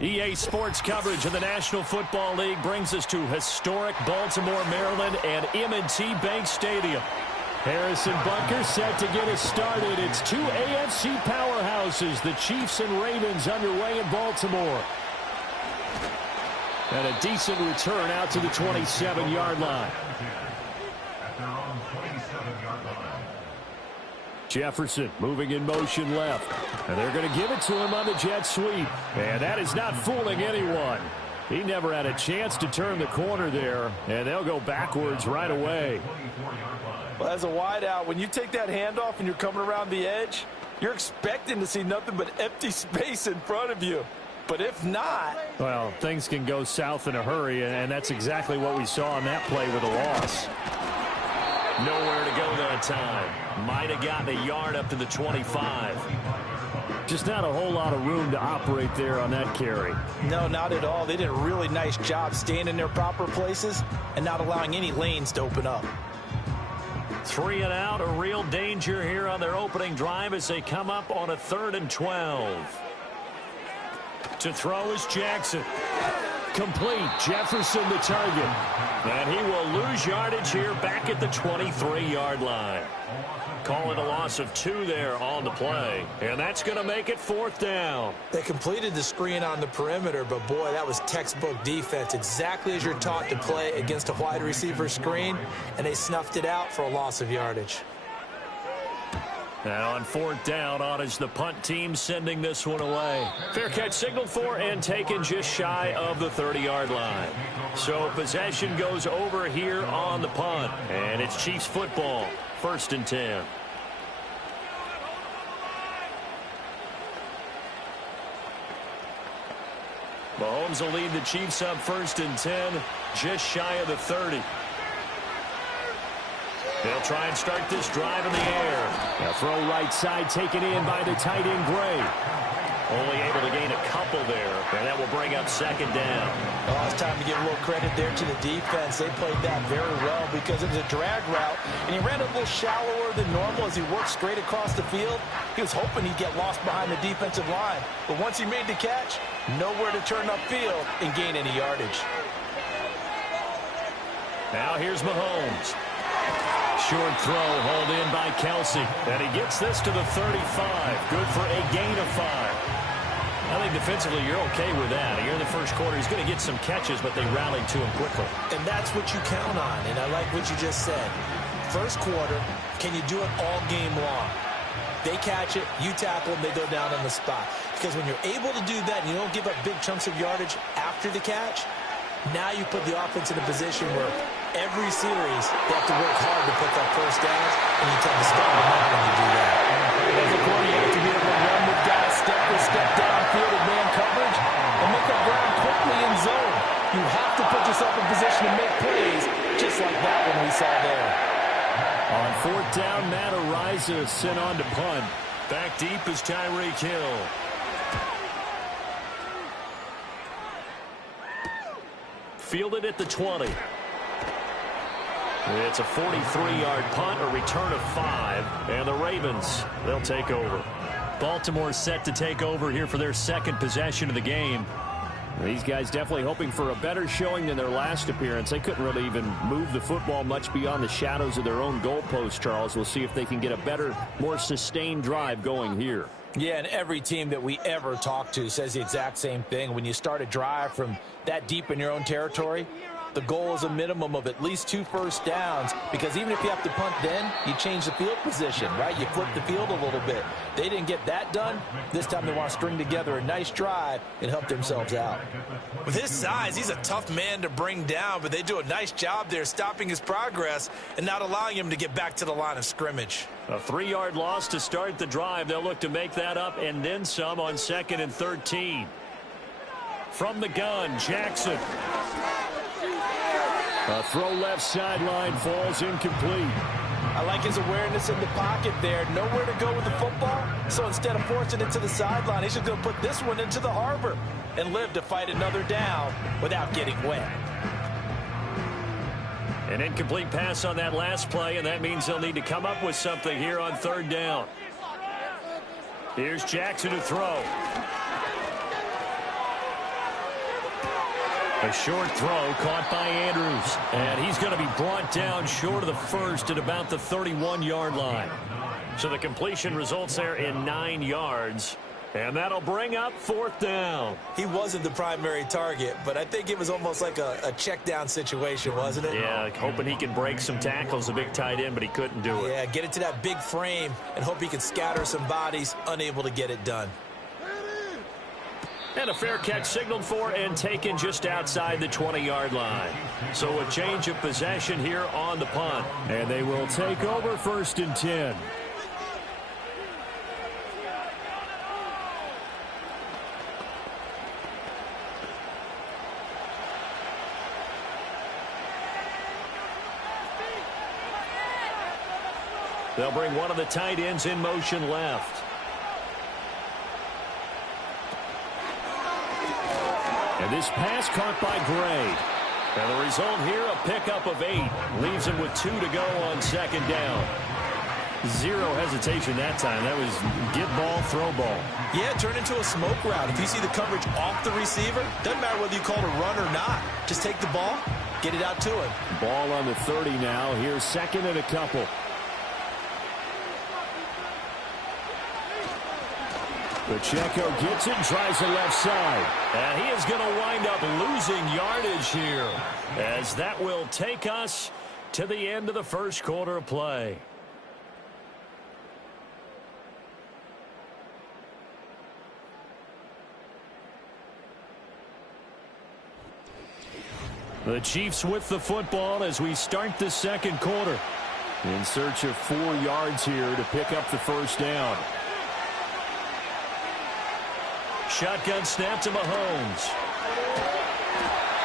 EA Sports coverage of the National Football League brings us to historic Baltimore, Maryland, and M&T Bank Stadium. Harrison Bunker set to get us started. It's two AFC powerhouses, the Chiefs and Ravens, underway in Baltimore. And a decent return out to the 27-yard line. Jefferson moving in motion left. And they're going to give it to him on the jet sweep. And that is not fooling anyone. He never had a chance to turn the corner there, and they'll go backwards right away. Well, as a wideout, when you take that handoff and you're coming around the edge, you're expecting to see nothing but empty space in front of you. But if not... Well, things can go south in a hurry, and that's exactly what we saw on that play with a loss. Nowhere to go that time. Might have gotten a yard up to the 25. Just not a whole lot of room to operate there on that carry. No, not at all. They did a really nice job staying in their proper places and not allowing any lanes to open up. 3 and out, a real danger here on their opening drive as they come up on a 3rd and 12. To throw is Jackson. Complete. Jefferson the target. And he will lose yardage here back at the 23-yard line. Call it a loss of 2 there on the play. And that's going to make it 4th down. They completed the screen on the perimeter, but boy, that was textbook defense. Exactly as you're taught to play against a wide receiver screen, and they snuffed it out for a loss of yardage. Now on 4th down, on is the punt team sending this one away. Fair catch signaled for and taken just shy of the 30-yard line. So possession goes over here on the punt. And it's Chiefs football, 1st and 10. Mahomes will lead the Chiefs up 1st and 10, just shy of the 30. They'll try and start this drive in the air. A throw right side taken in by the tight end Gray. Only able to gain a couple there, and that will bring up 2nd down. Oh, it's time to give a little credit there to the defense. They played that very well because it was a drag route, and he ran a little shallower than normal as he worked straight across the field. He was hoping he'd get lost behind the defensive line, but once he made the catch, nowhere to turn upfield and gain any yardage. Now here's Mahomes. Short throw hauled in by Kelsey. And he gets this to the 35. Good for a gain of 5. I think defensively you're okay with that. Here in the first quarter, he's going to get some catches, but they rallied to him quickly. And that's what you count on, and I like what you just said. First quarter, can you do it all game long? They catch it, you tackle them, they go down on the spot. Because when you're able to do that and you don't give up big chunks of yardage after the catch, now you put the offense in a position where every series they have to work hard to pick up 1st downs, and you tend to start them out when you do that. As a corner, you have to be able to run with guys step downfield in man coverage and make up ground quickly in zone. You have to put yourself in position to make plays, just like that one we saw there. On 4th down, Matt Araiza sent on to punt. Back deep is Tyreek Hill. Fielded at the 20. It's a 43-yard punt, a return of 5, and the Ravens, they'll take over. Baltimore set to take over here for their 2nd possession of the game. These guys definitely hoping for a better showing than their last appearance. They couldn't really even move the football much beyond the shadows of their own goalpost, Charles. We'll see if they can get a better, more sustained drive going here. Yeah, and every team that we ever talk to says the exact same thing. When you start a drive from that deep in your own territory, the goal is a minimum of at least 2 first downs, because even if you have to punt then, you change the field position, right? You flip the field a little bit. They didn't get that done. This time they want to string together a nice drive and help themselves out. With his size, he's a tough man to bring down, but they do a nice job there stopping his progress and not allowing him to get back to the line of scrimmage. A 3-yard loss to start the drive. They'll look to make that up and then some on 2nd and 13. From the gun, Jackson. A throw left sideline, falls incomplete. I like his awareness in the pocket there. Nowhere to go with the football. So instead of forcing it to the sideline, he's just going to put this one into the harbor and live to fight another down without getting wet. An incomplete pass on that last play, and that means they'll need to come up with something here on 3rd down. Here's Jackson to throw. A short throw caught by Andrews. And he's going to be brought down short of the 1st at about the 31-yard line. So the completion results there in 9 yards. And that'll bring up 4th down. He wasn't the primary target, but I think it was almost like a check down situation, wasn't it? Yeah, like hoping he can break some tackles, a big tight end, but he couldn't do it. Yeah, get it to that big frame and hope he can scatter some bodies, unable to get it done. And a fair catch signaled for and taken just outside the 20-yard line. So a change of possession here on the punt. And they will take over 1st and 10. They'll bring one of the tight ends in motion left. And this pass caught by Gray. And the result here, a pickup of 8. Leaves him with 2 to go on 2nd down. Zero hesitation that time. That was get ball, throw ball. Yeah, turn into a smoke route. If you see the coverage off the receiver, doesn't matter whether you call it a run or not. Just take the ball, get it out to him. Ball on the 30 now. Here's 2nd and a couple. Pacheco gets it, tries the left side. And he is going to wind up losing yardage here, as that will take us to the end of the 1st quarter of play. The Chiefs with the football as we start the 2nd quarter. In search of 4 yards here to pick up the 1st down. Shotgun snap to Mahomes.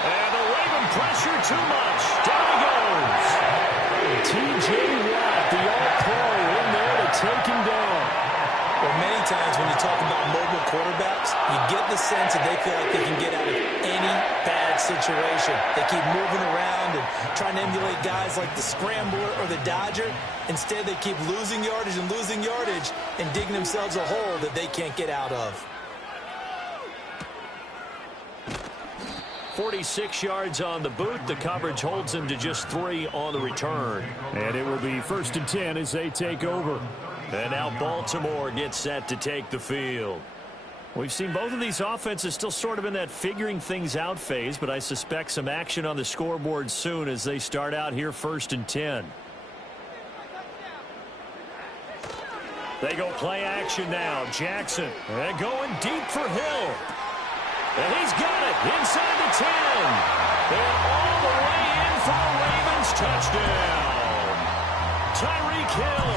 And the Raven pressure too much. Down he goes. T.J. Watt, the all-pro, in there to take him down. Well, many times when you talk about mobile quarterbacks, you get the sense that they feel like they can get out of any bad situation. They keep moving around and trying to emulate guys like the Scrambler or the Dodger. Instead, they keep losing yardage and digging themselves a hole that they can't get out of. 46 yards on the boot. The coverage holds him to just 3 on the return. And it will be 1st and 10 as they take over. And now Baltimore gets set to take the field. We've seen both of these offenses still sort of in that figuring things out phase, but I suspect some action on the scoreboard soon as they start out here 1st and 10. They go play action now. Jackson and going deep for Hill. And he's got it inside the 10. And all the way in for the Ravens touchdown. Tyreek Hill,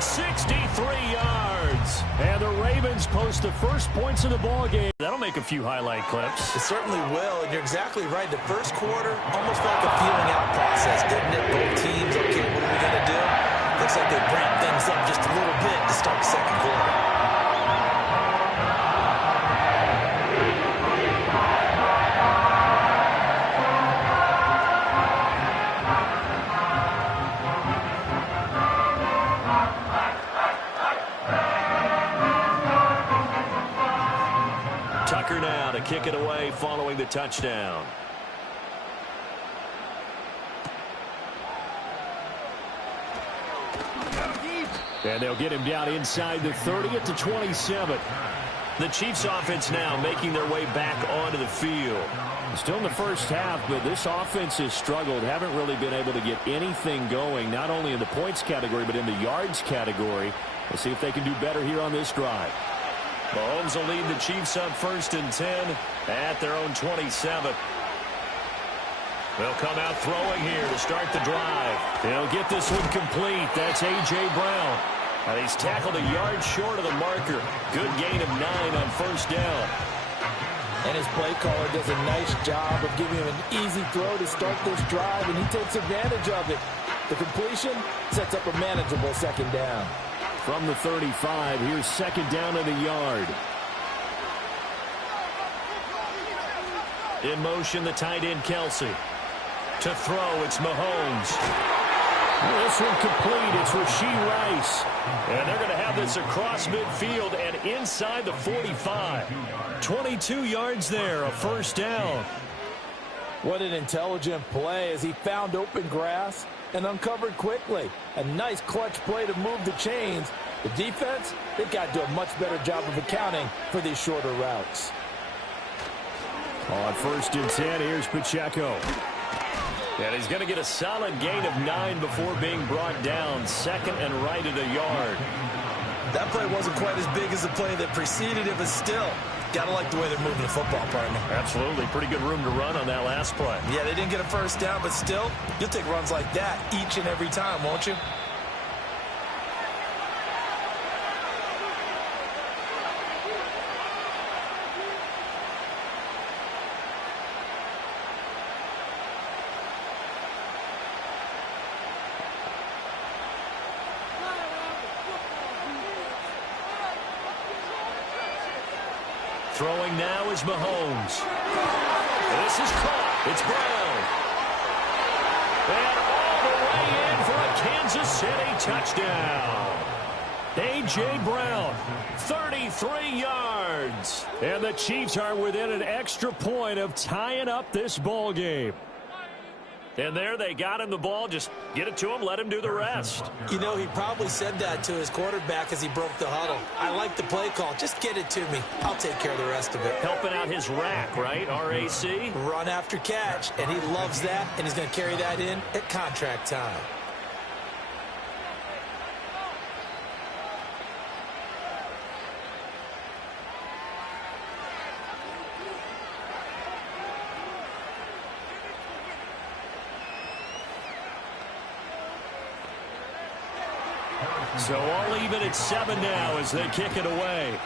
63 yards. And the Ravens post the first points in the ballgame. That'll make a few highlight clips. It certainly will, and you're exactly right. The 1st quarter, almost like a feeling out process, didn't it? Both teams, okay, what are we going to do? Looks like they ramped things up just a little bit to start the 2nd quarter. Tucker now to kick it away following the touchdown. And they'll get him down inside the 30 at the 27. The Chiefs offense now making their way back onto the field. Still in the 1st half, but this offense has struggled. Haven't really been able to get anything going, not only in the points category, but in the yards category. We'll see if they can do better here on this drive. Mahomes will lead the Chiefs up 1st and 10 at their own 27. They'll come out throwing here to start the drive. They'll get this one complete. That's A.J. Brown. And he's tackled a yard short of the marker. Good gain of 9 on 1st down. And his play caller does a nice job of giving him an easy throw to start this drive, and he takes advantage of it. The completion sets up a manageable 2nd down. From the 35, here's 2nd down and a yard. In motion, the tight end, Kelsey. To throw, it's Mahomes. This one complete. It's Rashee Rice. And they're going to have this across midfield and inside the 45. 22 yards there, a 1st down. What an intelligent play as he found open grass and uncovered quickly. A nice clutch play to move the chains. The defense, they've got to do a much better job of accounting for these shorter routes. On 1st and 10, here's Pacheco. And he's going to get a solid gain of 9 before being brought down. 2nd and right at a yard. That play wasn't quite as big as the play that preceded it, but still, Gotta like the way they're moving the football, partner. Absolutely. Pretty good room to run on that last play. Yeah, they didn't get a first down, but still, you'll take runs like that each and every time, won't you? Throwing now is Mahomes. This is caught. It's Brown. And all the way in for a Kansas City touchdown. A.J. Brown, 33 yards. And the Chiefs are within an extra point of tying up this ball game. And there they got him the ball. Just get it to him, let him do the rest. You know, he probably said that to his quarterback as he broke the huddle. I like the play call. Just get it to me. I'll take care of the rest of it. Helping out his rack, right? R-A-C? Run after catch, and he loves that, and he's going to carry that in at contract time. So all even at 7 now as they kick it away.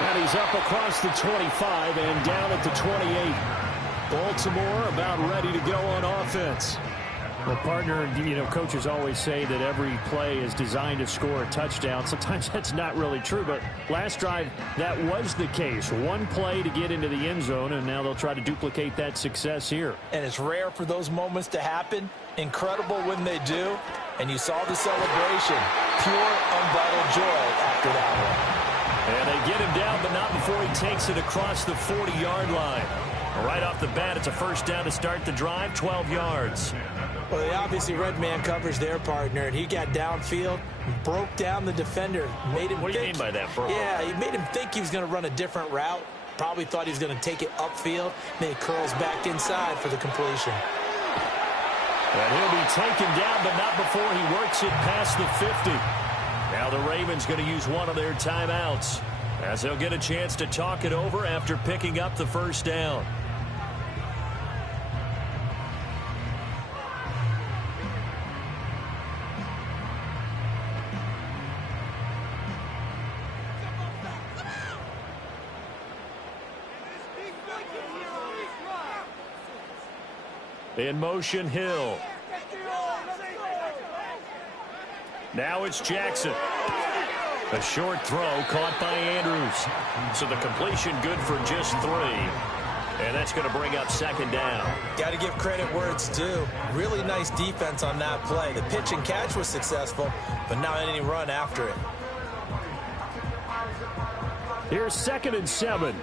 And he's up across the 25 and down at the 28. Baltimore about ready to go on offense. Well, partner, you know, coaches always say that every play is designed to score a touchdown. Sometimes that's not really true, but last drive, that was the case. One play to get into the end zone, and now they'll try to duplicate that success here. And it's rare for those moments to happen. Incredible when they do. And you saw the celebration. Pure, unbridled joy after that one. And they get him down, but not before he takes it across the 40-yard line. Right off the bat, it's a first down to start the drive, 12 yards. Well, they obviously read man coverage their partner, and he got downfield, broke down the defender, made him What do you mean by that, bro? Yeah, he made him think he was going to run a different route. Probably thought he was going to take it upfield. Then he curls back inside for the completion. And he'll be taken down, but not before he works it past the 50. Now the Ravens going to use one of their timeouts as they'll get a chance to talk it over after picking up the first down. In motion, Hill. Now it's Jackson. A short throw caught by Andrews. So the completion good for just 3. And that's going to bring up second down. Got to give credit where it's due. Really nice defense on that play. The pitch and catch was successful, but not any run after it. Here's 2nd and 7.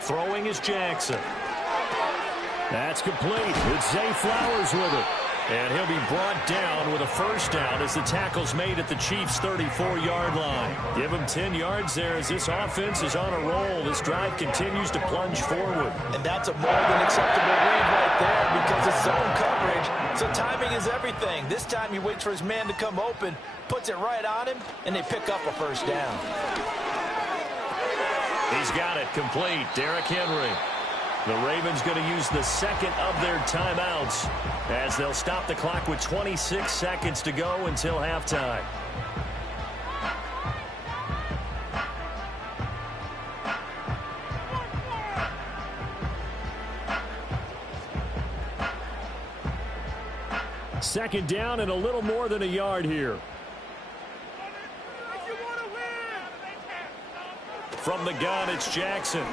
Throwing is Jackson. That's complete. It's Zay Flowers with it. And he'll be brought down with a first down as the tackle's made at the Chiefs' 34-yard line. Give him 10 yards there as this offense is on a roll. This drive continues to plunge forward. And that's a more than acceptable read right there because it's zone coverage. So timing is everything. This time he waits for his man to come open, puts it right on him, and they pick up a first down. He's got it complete. Derrick Henry. The Ravens going to use the second of their timeouts as they'll stop the clock with 26 seconds to go until halftime. Second down and a little more than a yard here. From the gun, it's Jackson.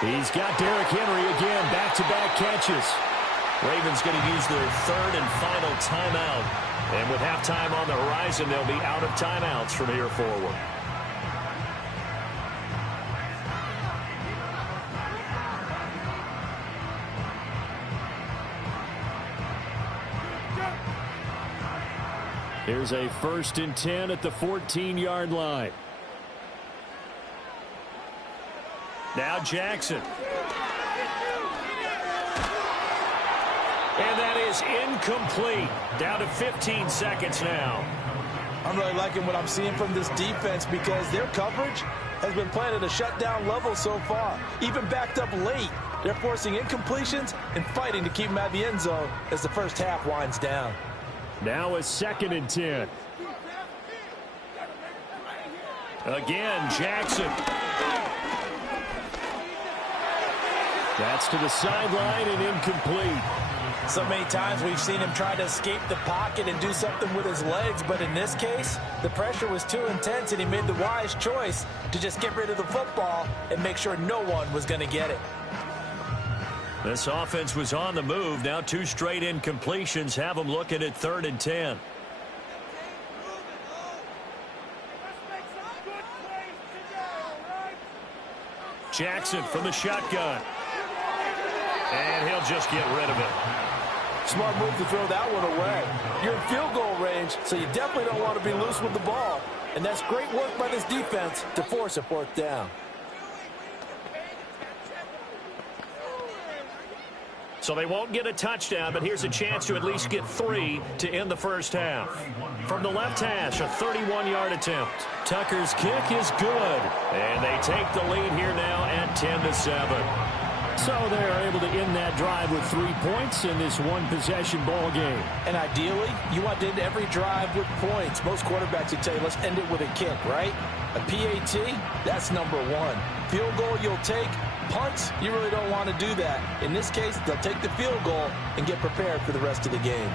He's got Derrick Henry again, back-to-back catches. Ravens going to use their third and final timeout. And with halftime on the horizon, they'll be out of timeouts from here forward. Here's a 1st and 10 at the 14-yard line. Now Jackson. And that is incomplete. Down to 15 seconds now. I'm really liking what I'm seeing from this defense because their coverage has been playing at a shutdown level so far. Even backed up late, they're forcing incompletions and fighting to keep them at the end zone as the first half winds down. Now a 2nd and 10. Again, Jackson. That's to the sideline and incomplete. So many times we've seen him try to escape the pocket and do something with his legs, but in this case, the pressure was too intense and he made the wise choice to just get rid of the football and make sure no one was going to get it. This offense was on the move. Now 2 straight incompletions have them looking at 3rd and 10. Jackson from the shotgun. And he'll just get rid of it. Smart move to throw that one away. You're in field goal range, so you definitely don't want to be loose with the ball. And that's great work by this defense to force a 4th down. So they won't get a touchdown, but here's a chance to at least get 3 to end the first half. From the left hash, a 31-yard attempt. Tucker's kick is good. And they take the lead here now at 10-7. So they're able to end that drive with 3 points in this one-possession ball game. And ideally, you want to end every drive with points. Most quarterbacks would tell you, let's end it with a kick, right? A PAT, that's number 1. Field goal you'll take. Punts, you really don't want to do that. In this case, they'll take the field goal and get prepared for the rest of the game.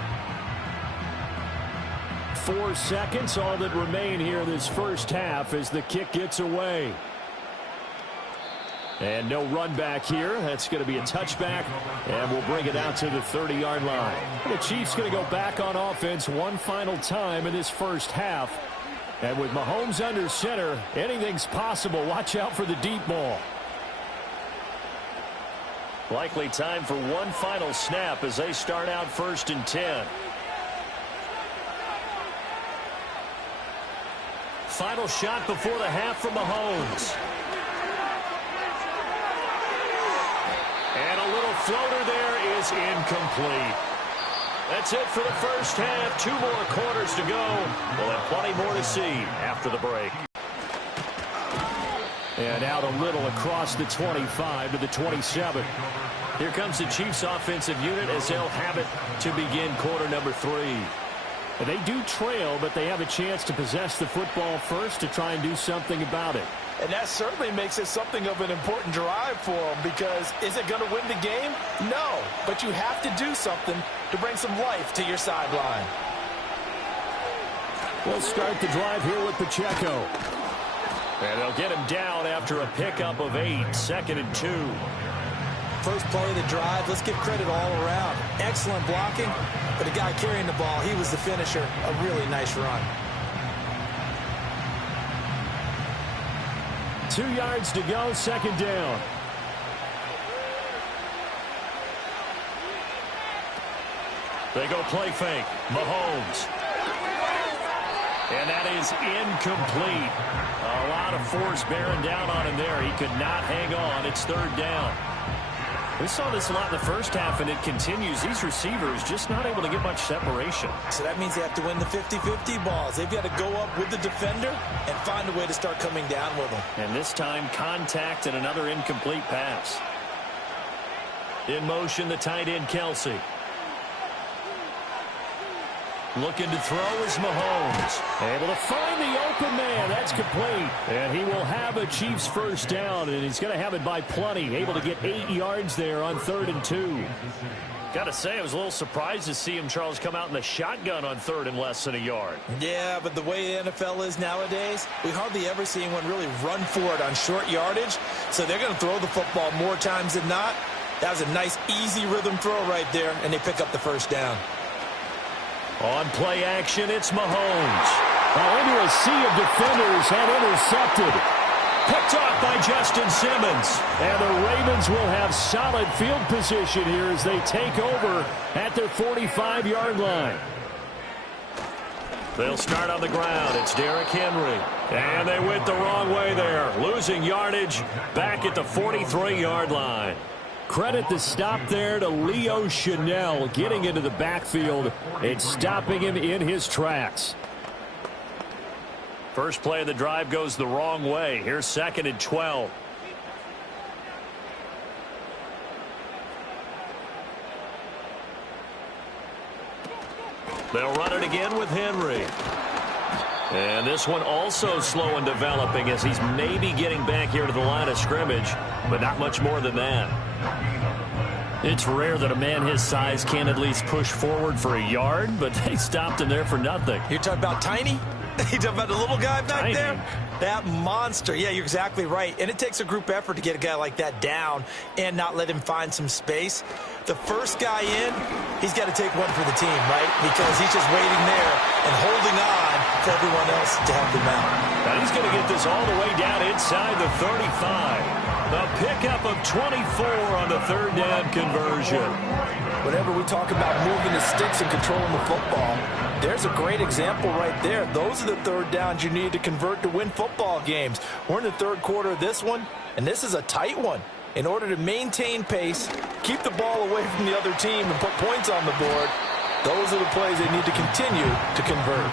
4 seconds, all that remain here in this first half as the kick gets away. And no run back here. That's going to be a touchback, and we'll bring it out to the 30-yard line. The Chiefs going to go back on offense one final time in this first half. And with Mahomes under center, anything's possible. Watch out for the deep ball. Likely time for one final snap as they start out 1st and 10. Final shot before the half from Mahomes. And a little floater there is incomplete. That's it for the first half. 2 more quarters to go. We'll have plenty more to see after the break. And out a little across the 25 to the 27. Here comes the Chiefs offensive unit as they'll have it to begin quarter number 3. And they do trail, but they have a chance to possess the football first to try and do something about it. And that certainly makes it something of an important drive for them, because is it going to win the game? No, but you have to do something to bring some life to your sideline. We'll start the drive here with Pacheco. And they'll get him down after a pickup of 8, 2nd and 2. First play of the drive, let's give credit all around. Excellent blocking, but the guy carrying the ball, he was the finisher. A really nice run. 2 yards to go, 2nd down. They go play fake. Mahomes. And that is incomplete. A lot of force bearing down on him there. He could not hang on. It's 3rd down. We saw this a lot in the first half, and it continues. These receivers just not able to get much separation. So that means they have to win the 50-50 balls. They've got to go up with the defender and find a way to start coming down with them. And this time, contact and another incomplete pass. In motion, the tight end, Kelsey. Looking to throw is Mahomes. Able to find the open man. That's complete. And he will have a Chiefs first down, and he's going to have it by plenty. Able to get 8 yards there on 3rd and 2. Got to say, I was a little surprised to see him, Charles, come out in the shotgun on 3rd and less than a yard. Yeah, but the way the NFL is nowadays, we hardly ever see anyone really run for it on short yardage. So they're going to throw the football more times than not. That was a nice, easy rhythm throw right there, and they pick up the first down. On play action, it's Mahomes. Into a sea of defenders and intercepted. Picked off by Justin Simmons. And the Ravens will have solid field position here as they take over at their 45-yard line. They'll start on the ground. It's Derrick Henry. And they went the wrong way there. Losing yardage back at the 43-yard line. Credit the stop there to Leo Chanel, getting into the backfield and stopping him in his tracks. First play of the drive goes the wrong way. Here's 2nd and 12. They'll run it again with Henry. And this one also slow in developing as he's maybe getting back here to the line of scrimmage, but not much more than that. It's rare that a man his size can at least push forward for a yard, but they stopped him there for nothing. You're talking about Tiny? You're talking about the little guy back Tiny. there? That monster. Yeah, you're exactly right. And it takes a group effort to get a guy like that down and not let him find some space. The first guy in, he's got to take one for the team, right? Because he's just waiting there and holding on for everyone else to help him out. Now he's going to get this all the way down inside the 35. The pickup of 24 on the 3rd down conversion. Whenever we talk about moving the sticks and controlling the football, there's a great example right there. Those are the 3rd downs you need to convert to win football games. We're in the 3rd quarter of this one, and this is a tight one. In order to maintain pace, keep the ball away from the other team, and put points on the board, those are the plays they need to continue to convert.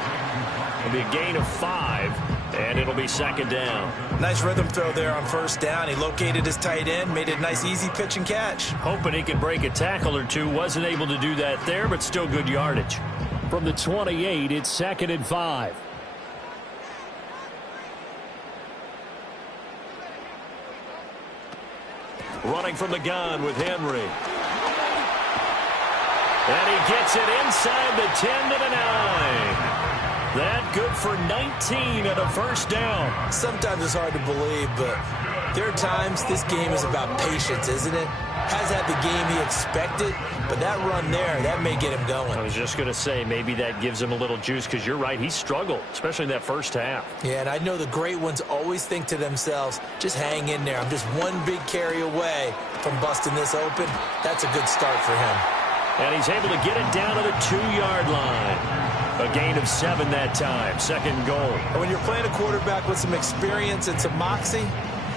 It'll be a gain of 5, and it'll be 2nd down. Nice rhythm throw there on 1st down. He located his tight end, made it a nice easy pitch and catch. Hoping he could break a tackle or two. Wasn't able to do that there, but still good yardage. From the 28, it's 2nd and 5. Running from the gun with Henry. And he gets it inside the 10 to the 9. That good for 19 and a 1st down. Sometimes it's hard to believe, but there are times this game is about patience, isn't it? Has had the game he expected, but that run there, that may get him going. I was just going to say, maybe that gives him a little juice, because you're right, he struggled, especially in that 1st half. Yeah, and I know the great ones always think to themselves, just hang in there. I'm just one big carry away from busting this open. That's a good start for him. And he's able to get it down to the 2-yard line. A gain of 7 that time. 2nd goal. And when you're playing a quarterback with some experience and some moxie,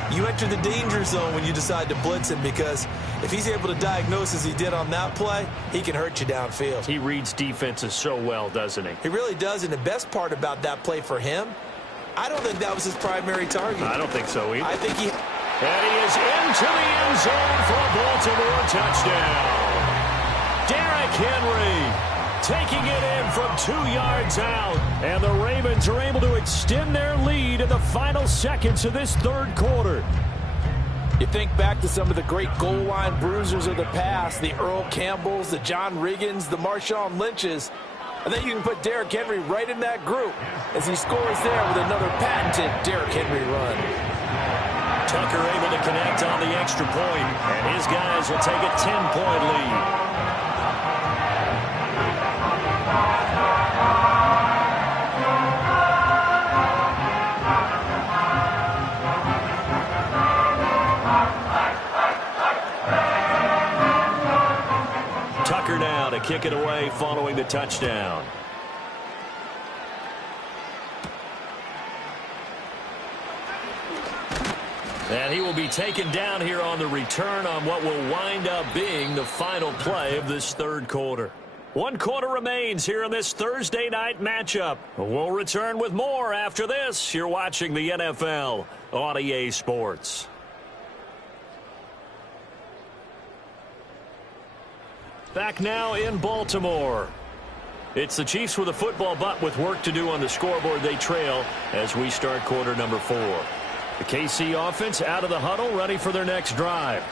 you enter the danger zone when you decide to blitz him, because if he's able to diagnose as he did on that play, he can hurt you downfield. He reads defenses so well, doesn't he? He really does, and the best part about that play for him, I don't think that was his primary target. I don't think so either. I think he... And he is into the end zone for a Baltimore touchdown. Derrick Henry taking it in from 2 yards out. And the Ravens are able to extend their lead in the final seconds of this 3rd quarter. You think back to some of the great goal line bruisers of the past, the Earl Campbells, the John Riggins, the Marshawn Lynches. I think you can put Derrick Henry right in that group as he scores there with another patented Derrick Henry run. Tucker able to connect on the extra point, and his guys will take a 10-point lead. Tucker now to kick it away following the touchdown. And he will be taken down here on the return on what will wind up being the final play of this 3rd quarter. 1 quarter remains here in this Thursday night matchup. We'll return with more after this. You're watching the NFL on EA Sports. Back now in Baltimore. It's the Chiefs with a football, but with work to do on the scoreboard. They trail as we start quarter number 4. The KC offense out of the huddle, ready for their next drive.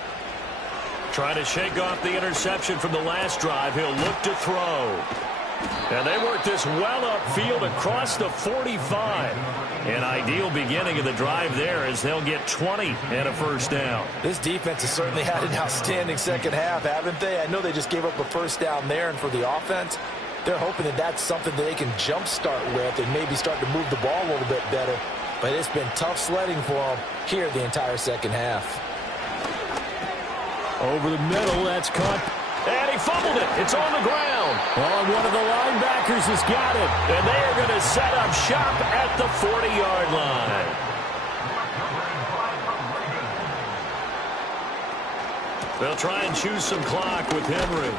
Trying to shake off the interception from the last drive. He'll look to throw. And they work this well upfield across the 45. An ideal beginning of the drive there as they'll get 20 and a 1st down. This defense has certainly had an outstanding 2nd half, haven't they? I know they just gave up a 1st down there, and for the offense, they're hoping that that's something that they can jumpstart with and maybe start to move the ball a little bit better. But it's been tough sledding for them here the entire 2nd half. Over the middle, that's caught. And he fumbled it. It's on the ground. Oh, one of the linebackers has got it. And they are going to set up shop at the 40-yard line. They'll try and choose some clock with Henry.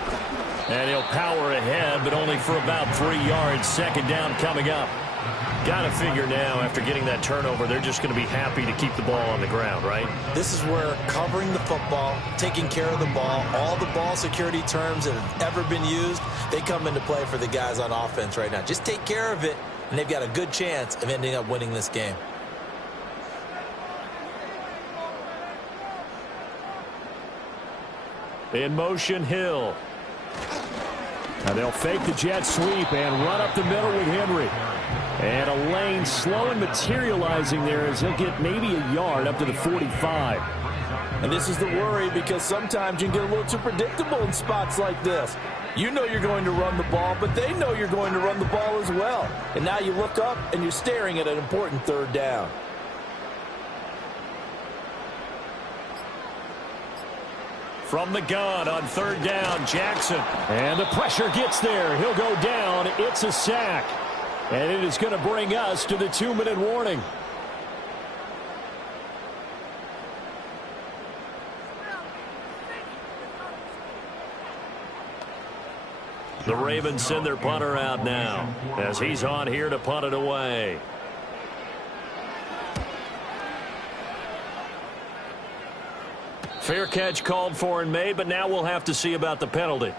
And he'll power ahead, but only for about 3 yards. Second down coming up. Got to figure now, after getting that turnover, they're just going to be happy to keep the ball on the ground, right? This is where covering the football, taking care of the ball, all the ball security terms that have ever been used, they come into play for the guys on offense right now. Just take care of it, and they've got a good chance of ending up winning this game. In motion, Hill. Now they'll fake the jet sweep and run up the middle with Henry. And a lane slow and materializing there as he'll get maybe a yard up to the 45. And this is the worry, because sometimes you can get a little too predictable in spots like this. You know you're going to run the ball, but they know you're going to run the ball as well. And now you look up and you're staring at an important third down. From the gun on third down, Jackson. And the pressure gets there. He'll go down. It's a sack. And it is going to bring us to the 2-minute warning. The Ravens send their punter out now as he's on here to punt it away. Fair catch called for and made, but now we'll have to see about the penalty.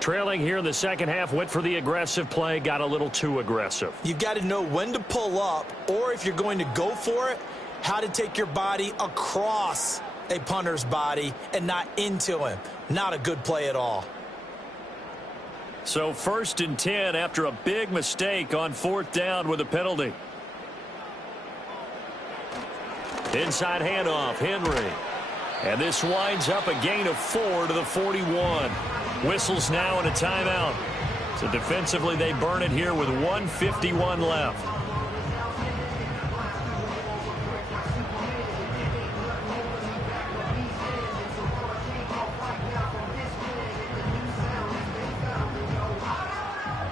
Trailing here in the second half, went for the aggressive play, got a little too aggressive. You've got to know when to pull up, or if you're going to go for it, how to take your body across a punter's body and not into him. Not a good play at all. So 1st and 10 after a big mistake on 4th down with a penalty. Inside handoff, Henry. And this winds up a gain of 4 to the 41. Whistles now and a timeout. So defensively they burn it here with 1:51 left.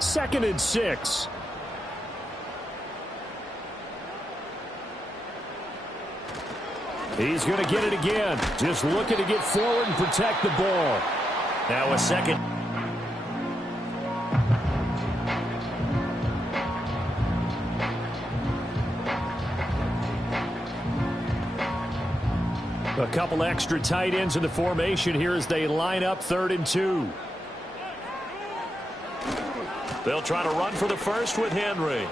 Second and 6. He's going to get it again. Just looking to get forward and protect the ball. Now a second. A couple extra tight ends in the formation here as they line up 3rd and 2. They'll try to run for the first with Henry.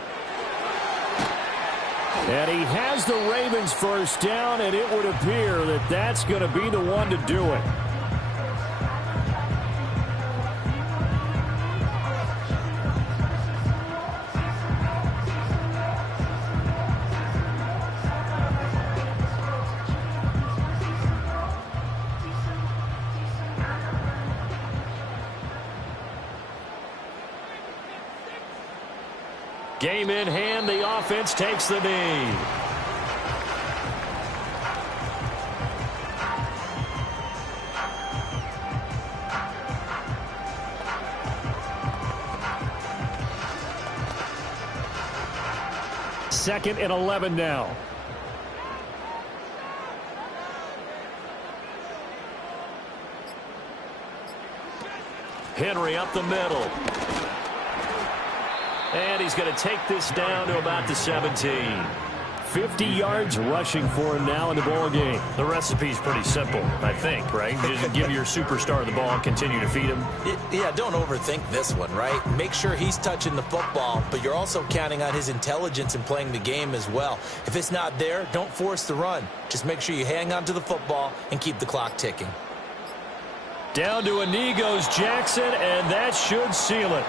And he has the Ravens first down, and it would appear that that's going to be the one to do it. Game in hand, the offense takes the knee. Second and 11 now. Henry up the middle. And he's going to take this down to about the 17. 50 yards rushing for him now in the ball game. The recipe's pretty simple, I think, right? Just give your superstar the ball and continue to feed him. Yeah, don't overthink this one, right? Make sure he's touching the football, but you're also counting on his intelligence in playing the game as well. If it's not there, don't force the run. Just make sure you hang on to the football and keep the clock ticking. Down to a knee goes Jackson, and that should seal it.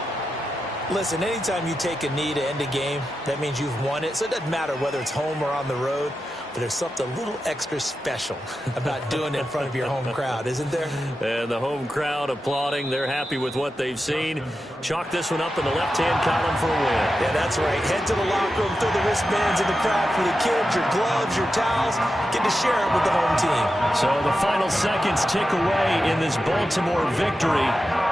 Listen, anytime you take a knee to end a game, that means you've won it. So it doesn't matter whether it's home or on the road, but there's something a little extra special about doing it in front of your home crowd, isn't there? And the home crowd applauding. They're happy with what they've seen. Chalk this one up in the left-hand column for a win. Yeah, that's right. Head to the locker room, throw the wristbands in the crowd for the kids, your gloves, your towels. Get to share it with the home team. So the final seconds tick away in this Baltimore victory.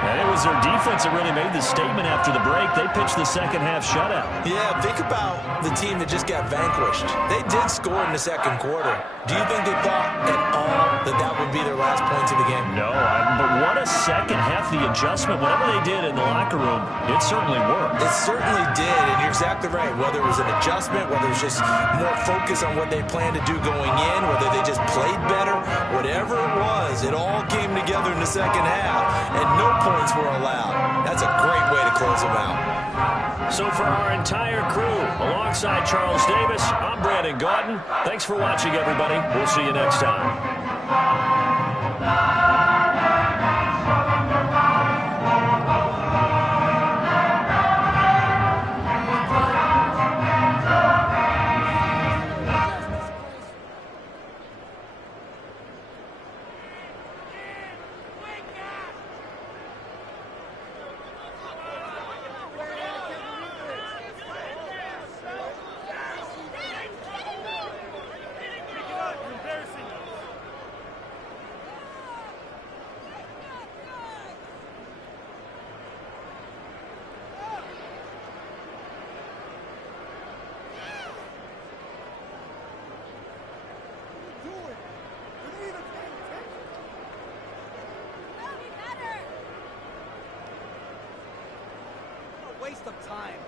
And it was their defense that really made the statement after the break. They pitched the second half shutout. Yeah, think about the team that just got vanquished. They did score in the second second quarter. Do you think they thought at all that that would be their last points of the game? No, but what a second half. The adjustment, whatever they did in the locker room, it certainly worked. It certainly did, and you're exactly right. Whether it was an adjustment, whether it was just more focus on what they planned to do going in, whether they just played better, whatever it was, it all came together in the second half, and no points were allowed. That's a great way to close them out. So for our entire crew, alongside Charles Davis, I'm Brandon Gaudin. Thanks for watching, everybody. We'll see you next time. Waste of time.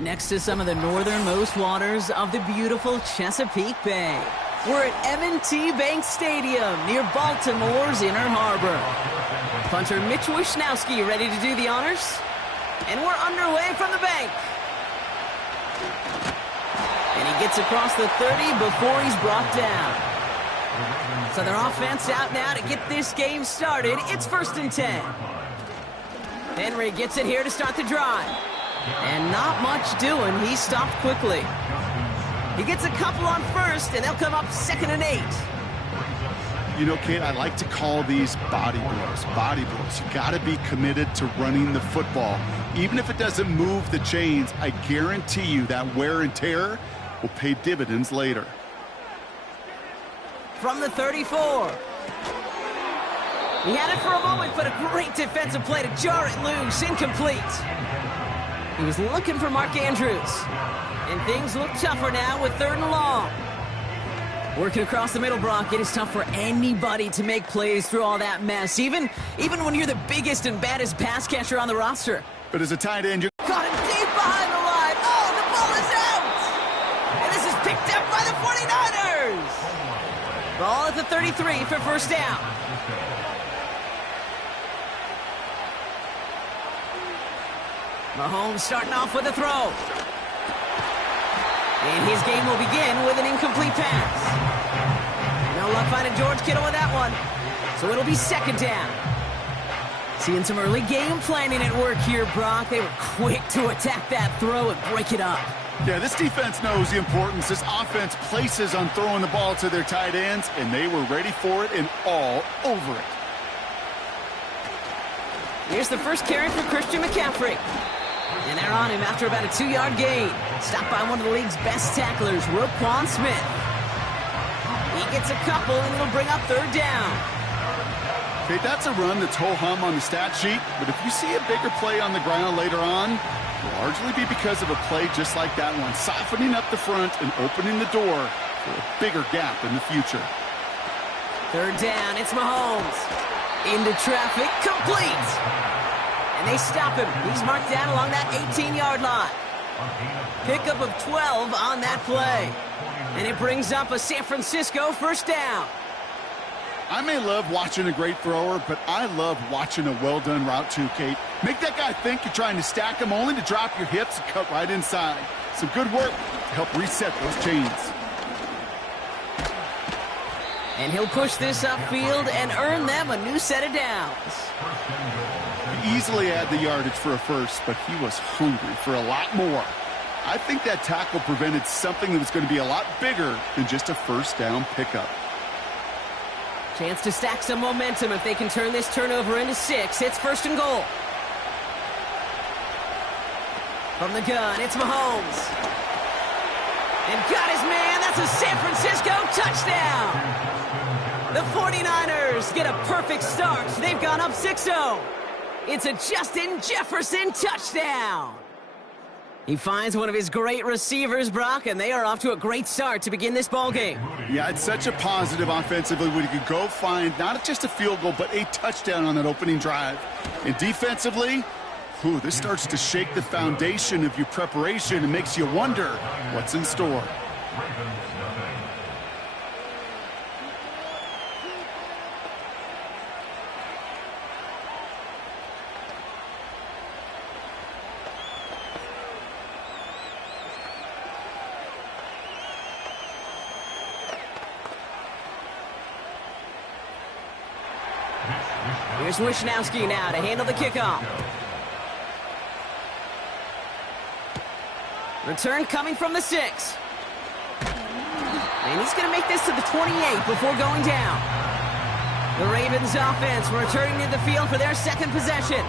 Next next to some of the northernmost waters of the beautiful Chesapeake Bay. We're at M&T Bank Stadium near Baltimore's Inner Harbor. Punter Mitch Wishnowsky ready to do the honors. And we're underway from the bank. And he gets across the 30 before he's brought down. So their offense out now to get this game started. It's 1st and 10. Henry gets it here to start the drive. And not much doing. He stopped quickly. He gets a couple on first, and they'll come up 2nd and 8. You know, Kate, I like to call these body blows. Body blows. You got to be committed to running the football. Even if it doesn't move the chains, I guarantee you that wear and tear will pay dividends later. From the 34. He had it for a moment, but a great defensive play to jar it loose. Incomplete. He was looking for Mark Andrews. And things look tougher now with 3rd and long. Working across the middle, Brock, it is tough for anybody to make plays through all that mess, even when you're the biggest and baddest pass catcher on the roster. But as a tight end, you got him deep behind the line. Oh, the ball is out! And this is picked up by the 49ers! Ball at the 33 for 1st down. Mahomes starting off with a throw. And his game will begin with an incomplete pass. No luck finding George Kittle with that one. So it'll be 2nd down. Seeing some early game planning at work here, Brock. They were quick to attack that throw and break it up. Yeah, this defense knows the importance this offense places on throwing the ball to their tight ends, and they were ready for it and all over it. Here's the first carry for Christian McCaffrey. And they're on him after about a 2-yard gain. Stopped by one of the league's best tacklers, Roquan Smith. He gets a couple, and it'll bring up 3rd down. Okay, that's a run that's ho-hum on the stat sheet, but if you see a bigger play on the ground later on, it'll largely be because of a play just like that one, softening up the front and opening the door for a bigger gap in the future. 3rd down, it's Mahomes. Into traffic, complete. And they stop him. He's marked down along that 18-yard line. Pickup of 12 on that play. And it brings up a San Francisco 1st down. I may love watching a great thrower, but I love watching a well-done route too, Kate. Make that guy think you're trying to stack him only to drop your hips and cut right inside. Some good work to help reset those chains. And he'll push this upfield and earn them a new set of downs. He easily had the yardage for a first, but he was hungry for a lot more. I think that tackle prevented something that was going to be a lot bigger than just a 1st down pickup. Chance to stack some momentum if they can turn this turnover into 6. It's 1st and goal. From the gun, it's Mahomes. And got his man. That's a San Francisco touchdown. The 49ers get a perfect start. They've gone up 6-0. It's a Justin Jefferson touchdown. He finds one of his great receivers, Brock, and they are off to a great start to begin this ballgame. Yeah, it's such a positive offensively when you could go find not just a field goal, but a touchdown on that opening drive. And defensively, this starts to shake the foundation of your preparation and makes you wonder what's in store. Here's Wishnowsky now to handle the kickoff. Return coming from the 6. And he's going to make this to the 28 before going down. The Ravens offense returning to the field for their 2nd possession.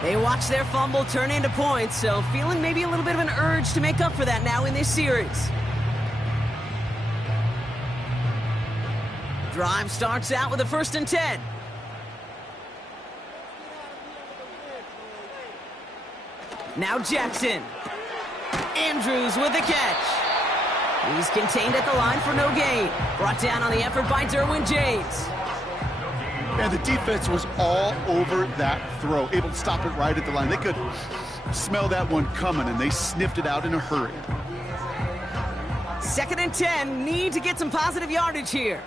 They watch their fumble turn into points, so feeling maybe a little bit of an urge to make up for that now in this series. Drive starts out with a 1st and 10. Now Jackson. Andrews with the catch. He's contained at the line for no gain. Brought down on the effort by Derwin James. And the defense was all over that throw, able to stop it right at the line. They could smell that one coming, and they sniffed it out in a hurry. 2nd and 10, need to get some positive yardage here.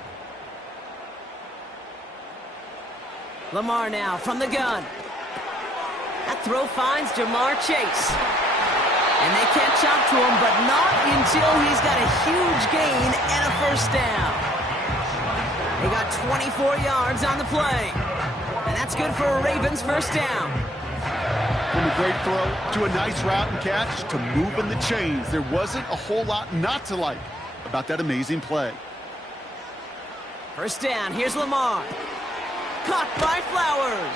Lamar now from the gun. That throw finds Jamar Chase. And they catch up to him, but not until he's got a huge gain and a first down. They got 24 yards on the play. And that's good for a Ravens first down. From a great throw to a nice route and catch to moving the chains. There wasn't a whole lot not to like about that amazing play. First down, here's Lamar. Caught by Flowers.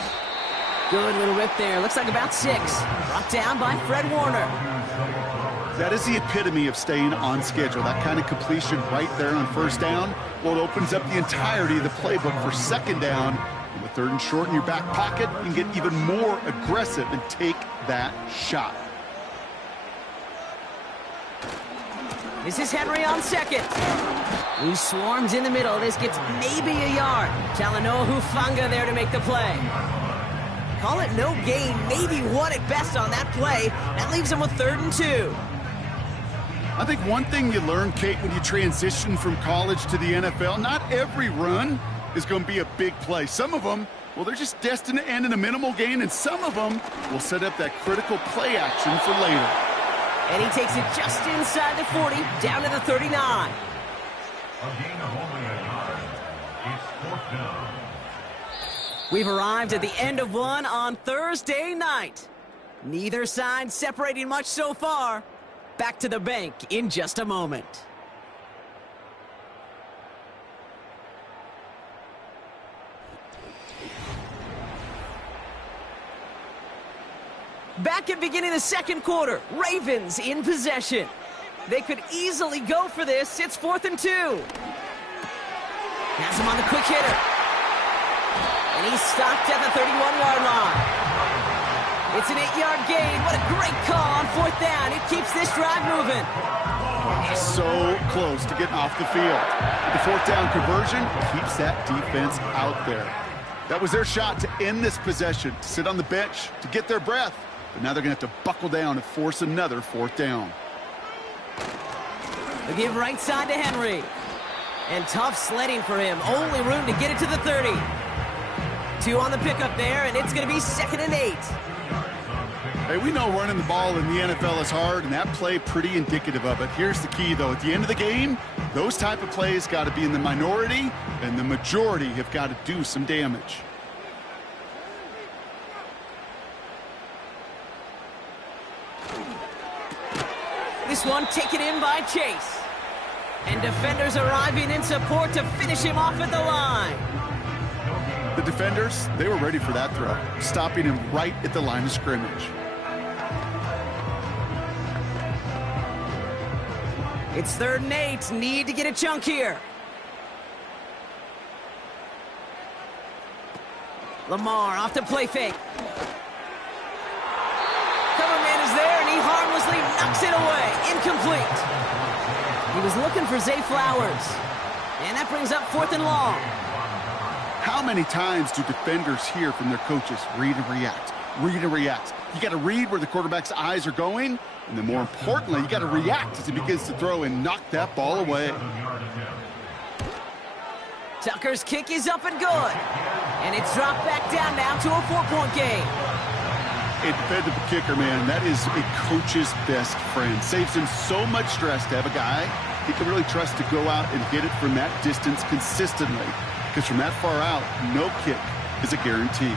Good little rip there. Looks like about 6. Brought down by Fred Warner. That is the epitome of staying on schedule. That kind of completion right there on first down. Well, it opens up the entirety of the playbook for second down. With 3rd and short in your back pocket, you can get even more aggressive and take that shot. This is Henry on 2nd. He swarms in the middle. This gets maybe a yard. Talanoa Hufanga there to make the play. Call it no gain, maybe 1 at best on that play. That leaves him with 3rd and 2. I think one thing you learn, Kate, when you transition from college to the NFL, not every run is going to be a big play. Some of them, well, they're just destined to end in a minimal gain, and some of them will set up that critical play action for later. And he takes it just inside the 40, down to the 39. A gain of only a yard. It's 4th down. We've arrived at the end of one on Thursday night. Neither side separating much so far. Back to the bank in just a moment. Back at beginning of the 2nd quarter, Ravens in possession. They could easily go for this. It's 4th and 2. Has him on the quick hitter. And he's stopped at the 31-yard line. It's an 8-yard gain. What a great call on 4th down. It keeps this drive moving. So close to getting off the field. The 4th down conversion keeps that defense out there. That was their shot to end this possession, to sit on the bench, to get their breath. But now they're going to have to buckle down and force another 4th down. They give right side to Henry. And tough sledding for him. Only room to get it to the 30. 2 on the pickup there, and it's going to be 2nd and 8. Hey, we know running the ball in the NFL is hard, and that play pretty indicative of it. Here's the key, though. At the end of the game, those type of plays got to be in the minority, and the majority have got to do some damage. This one taken in by Chase. And defenders arriving in support to finish him off at the line. The defenders, they were ready for that throw, stopping him right at the line of scrimmage. It's 3rd and 8. Need to get a chunk here. Lamar off the play fake. Cover man is there, and he harmlessly knocks it away. Incomplete. He was looking for Zay Flowers. And that brings up 4th and long. How many times do defenders hear from their coaches, read and react, read and react? You got to read where the quarterback's eyes are going, and then more importantly, you got to react as he begins to throw and knock that ball away. Tucker's kick is up and good. And it's dropped back down now to a 4-point game. A dependable kicker, man, that is a coach's best friend. Saves him so much stress to have a guy he can really trust to go out and hit it from that distance consistently. Because from that far out, no kick is a guarantee.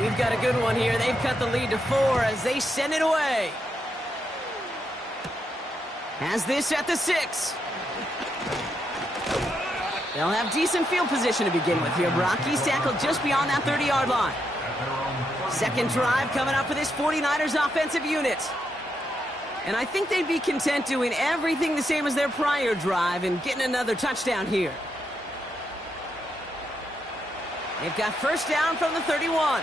We've got a good one here. They've cut the lead to 4 as they send it away. Has this at the 6. They'll have decent field position to begin with here. Brock, he's tackled just beyond that 30-yard line. 2nd drive coming up for this 49ers offensive unit. And I think they'd be content doing everything the same as their prior drive and getting another touchdown here. They've got first down from the 31.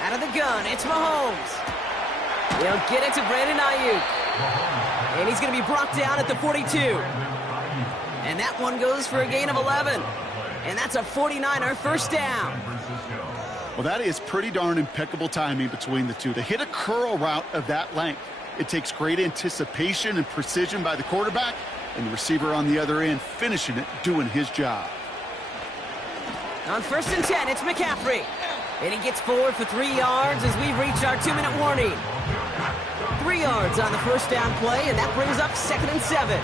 Out of the gun, it's Mahomes. He'll get it to Brandon Ayuk. And he's going to be brought down at the 42. And that one goes for a gain of 11. And that's a 49er first down. Well, that is pretty darn impeccable timing between the two. To hit a curl route of that length, it takes great anticipation and precision by the quarterback, and the receiver on the other end finishing it, doing his job. On 1st and 10, it's McCaffrey. And he gets forward for 3 yards as we reach our 2-minute warning. 3 yards on the first down play, and that brings up 2nd and 7.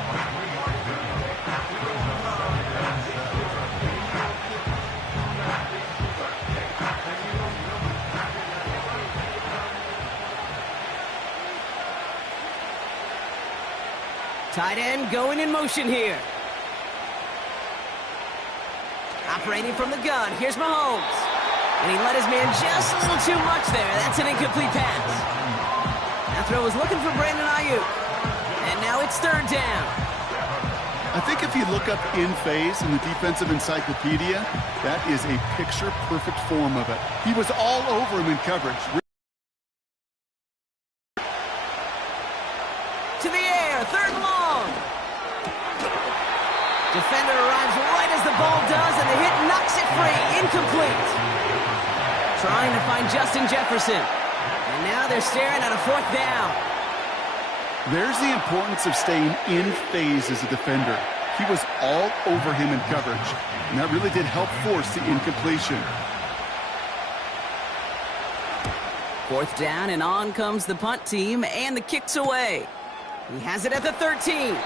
Tight end going in motion here. Operating from the gun, here's Mahomes. And he let his man just a little too much there. That's an incomplete pass. That throw was looking for Brandon Ayuk. And now it's 3rd down. I think if you look up in phase in the defensive encyclopedia, that is a picture-perfect form of it. He was all over him in coverage. To the air, 3rd and long. Defender arrives right as the ball does, and the hit knocks it free. Incomplete. Trying to find Justin Jefferson. And now they're staring at a 4th down. There's the importance of staying in phase as a defender. He was all over him in coverage, and that really did help force the incompletion. 4th down, and on comes the punt team, and the kick's away. He has it at the 13.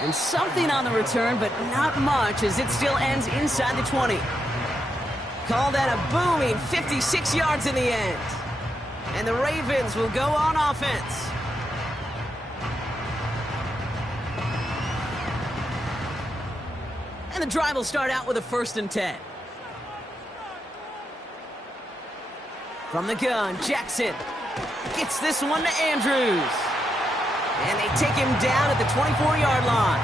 And something on the return, but not much, as it still ends inside the 20. Call that a booming 56 yards in the end. And the Ravens will go on offense. And the drive will start out with a 1st and 10. From the gun, Jackson gets this one to Andrews. And they take him down at the 24-yard line.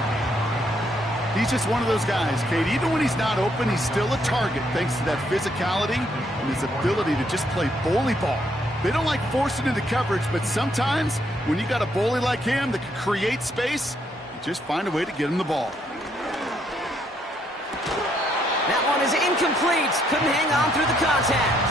He's just one of those guys, Kate. Even when he's not open, he's still a target thanks to that physicality and his ability to just play bully ball. They don't like forcing into coverage, but sometimes when you got a bully like him that can create space, you just find a way to get him the ball. That one is incomplete. Couldn't hang on through the contact.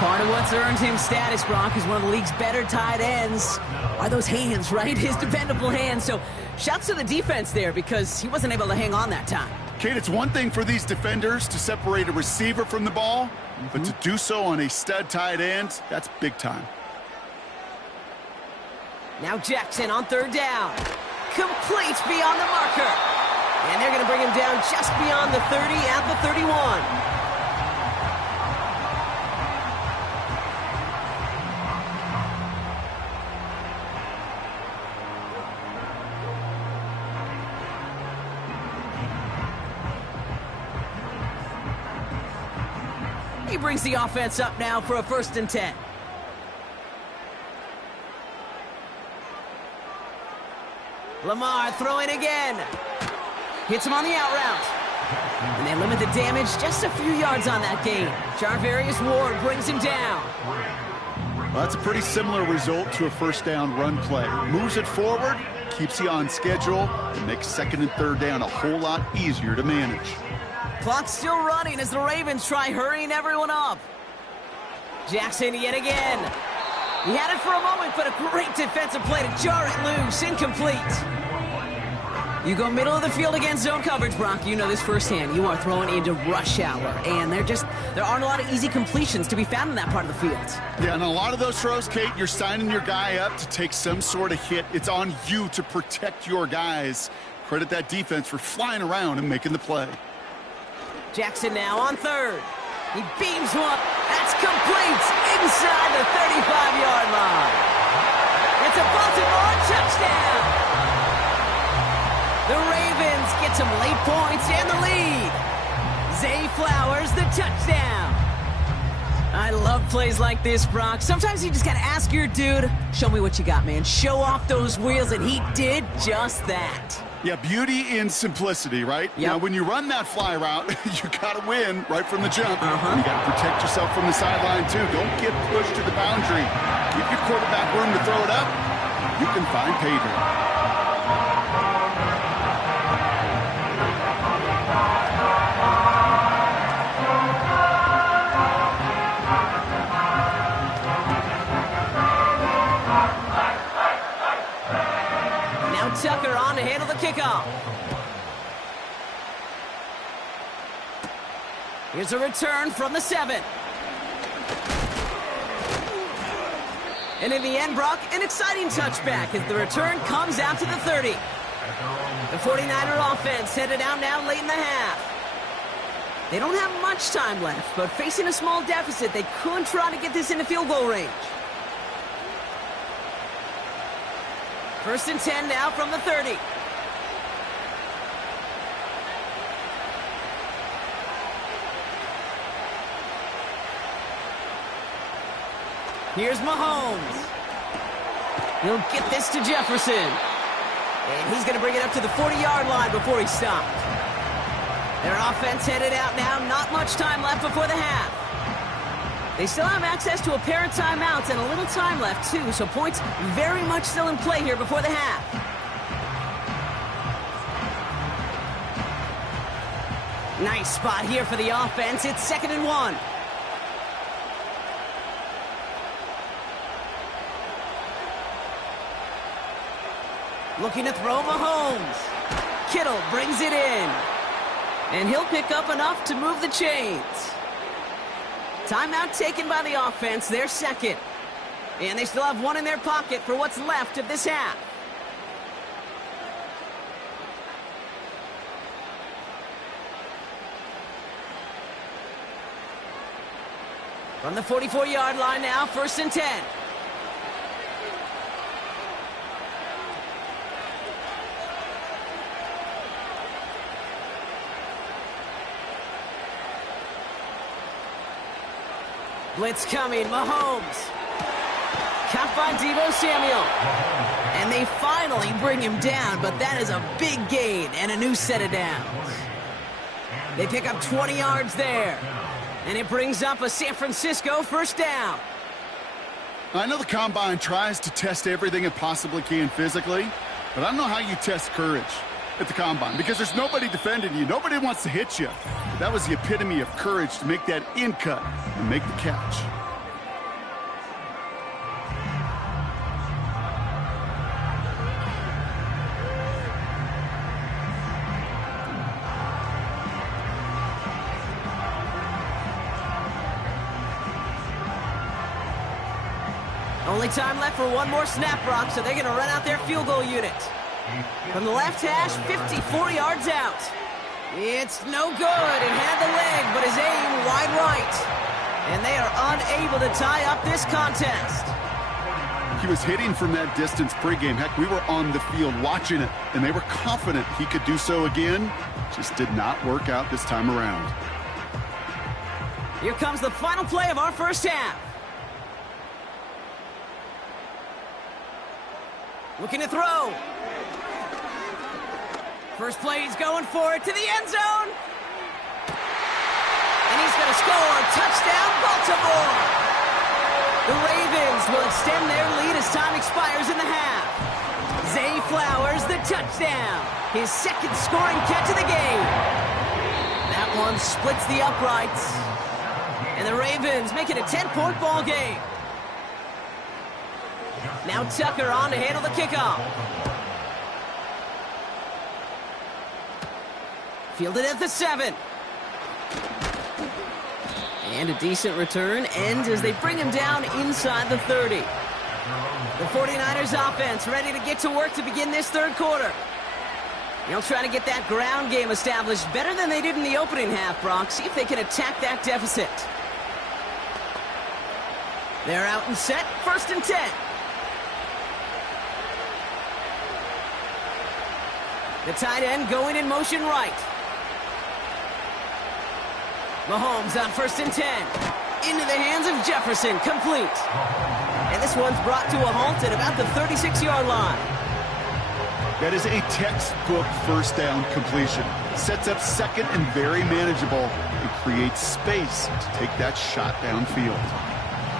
Part of what's earned him status, Brock, is one of the league's better tight ends. Are those hands, right? His dependable hands. So shouts to the defense there because he wasn't able to hang on that time. Kate, it's one thing for these defenders to separate a receiver from the ball, but to do so on a stud tight end, that's big time. Now Jackson on 3rd down. Complete beyond the marker. And they're going to bring him down just beyond the 30 at the 31. He brings the offense up now for a 1st and 10. Lamar throwing again. Hits him on the out route. And they limit the damage just a few yards on that gain. Charvarius Ward brings him down. Well, that's a pretty similar result to a 1st down run play. Moves it forward, keeps you on schedule, and makes 2nd and 3rd down a whole lot easier to manage. Clock's still running as the Ravens try hurrying everyone up. Jackson yet again. He had it for a moment, but a great defensive play to jar it loose. Incomplete. You go middle of the field against zone coverage, Brock. You know this firsthand. You are throwing into rush hour, and there aren't a lot of easy completions to be found in that part of the field. Yeah, and a lot of those throws, Kate, you're signing your guy up to take some sort of hit. It's on you to protect your guys. Credit that defense for flying around and making the play. Jackson now on 3rd. He beams one. That's complete inside the 35-yard line. It's a Baltimore touchdown. The Ravens get some late points and the lead. Zay Flowers, the touchdown. I love plays like this, Brock. Sometimes you just got to ask your dude, show me what you got, man. Show off those wheels, and he did just that. Yeah, beauty in simplicity, right? Yep. Now, when you run that fly route, you got to win right from the jump. Uh-huh. You got to protect yourself from the sideline, too. Don't get pushed to the boundary. Give your quarterback room to throw it up. You can find pay dirt. Tucker on to handle the kickoff. Here's a return from the 7. And in the end, Brock, an exciting touchback as the return comes out to the 30. The 49er offense headed out now late in the half. They don't have much time left, but facing a small deficit, they could try to get this into field goal range. 1st and 10 now from the 30. Here's Mahomes. He'll get this to Jefferson. And he's going to bring it up to the 40-yard line before he stopped. Their offense headed out now. Not much time left before the half. They still have access to a pair of timeouts and a little time left, too, so points very much still in play here before the half. Nice spot here for the offense. It's 2nd and 1. Looking to throw Mahomes. Kittle brings it in. And he'll pick up enough to move the chains. Timeout taken by the offense, their 2nd. And they still have one in their pocket for what's left of this half. From the 44-yard line now, 1st and 10. Blitz coming, Mahomes. Caught by Deebo Samuel. And they finally bring him down, but that is a big gain and a new set of downs. They pick up 20 yards there. And it brings up a San Francisco 1st down. I know the Combine tries to test everything it possibly can physically, but I don't know how you test courage at the Combine because there's nobody defending you. Nobody wants to hit you. But that was the epitome of courage to make that in cut and make the catch. Only time left for one more snap, Brock, so they're going to run out their field goal unit. From the left hash, 54 yards out. It's no good. It had the leg, but his aim wide right. And they are unable to tie up this contest. He was hitting from that distance pregame. Heck, we were on the field watching it, and they were confident he could do so again. Just did not work out this time around. Here comes the final play of our first half. Looking to throw. First play, he's going for it to the end zone. And he's going to score. Touchdown, Baltimore. The Ravens will extend their lead as time expires in the half. Zay Flowers, the touchdown. His 2nd scoring catch of the game. That one splits the uprights. And the Ravens make it a 10-point ball game. Now Tucker on to handle the kickoff. Fielded at the 7. And a decent return ends as they bring him down inside the 30. The 49ers offense ready to get to work to begin this 3rd quarter. They'll try to get that ground game established better than they did in the opening half, Brock. See if they can attack that deficit. They're out and set, 1st and 10. The tight end going in motion right. Mahomes on 1st and 10. into the hands of Jefferson, complete. And this one's brought to a halt at about the 36-yard line. That is a textbook first down completion. Sets up second and very manageable and creates space to take that shot downfield.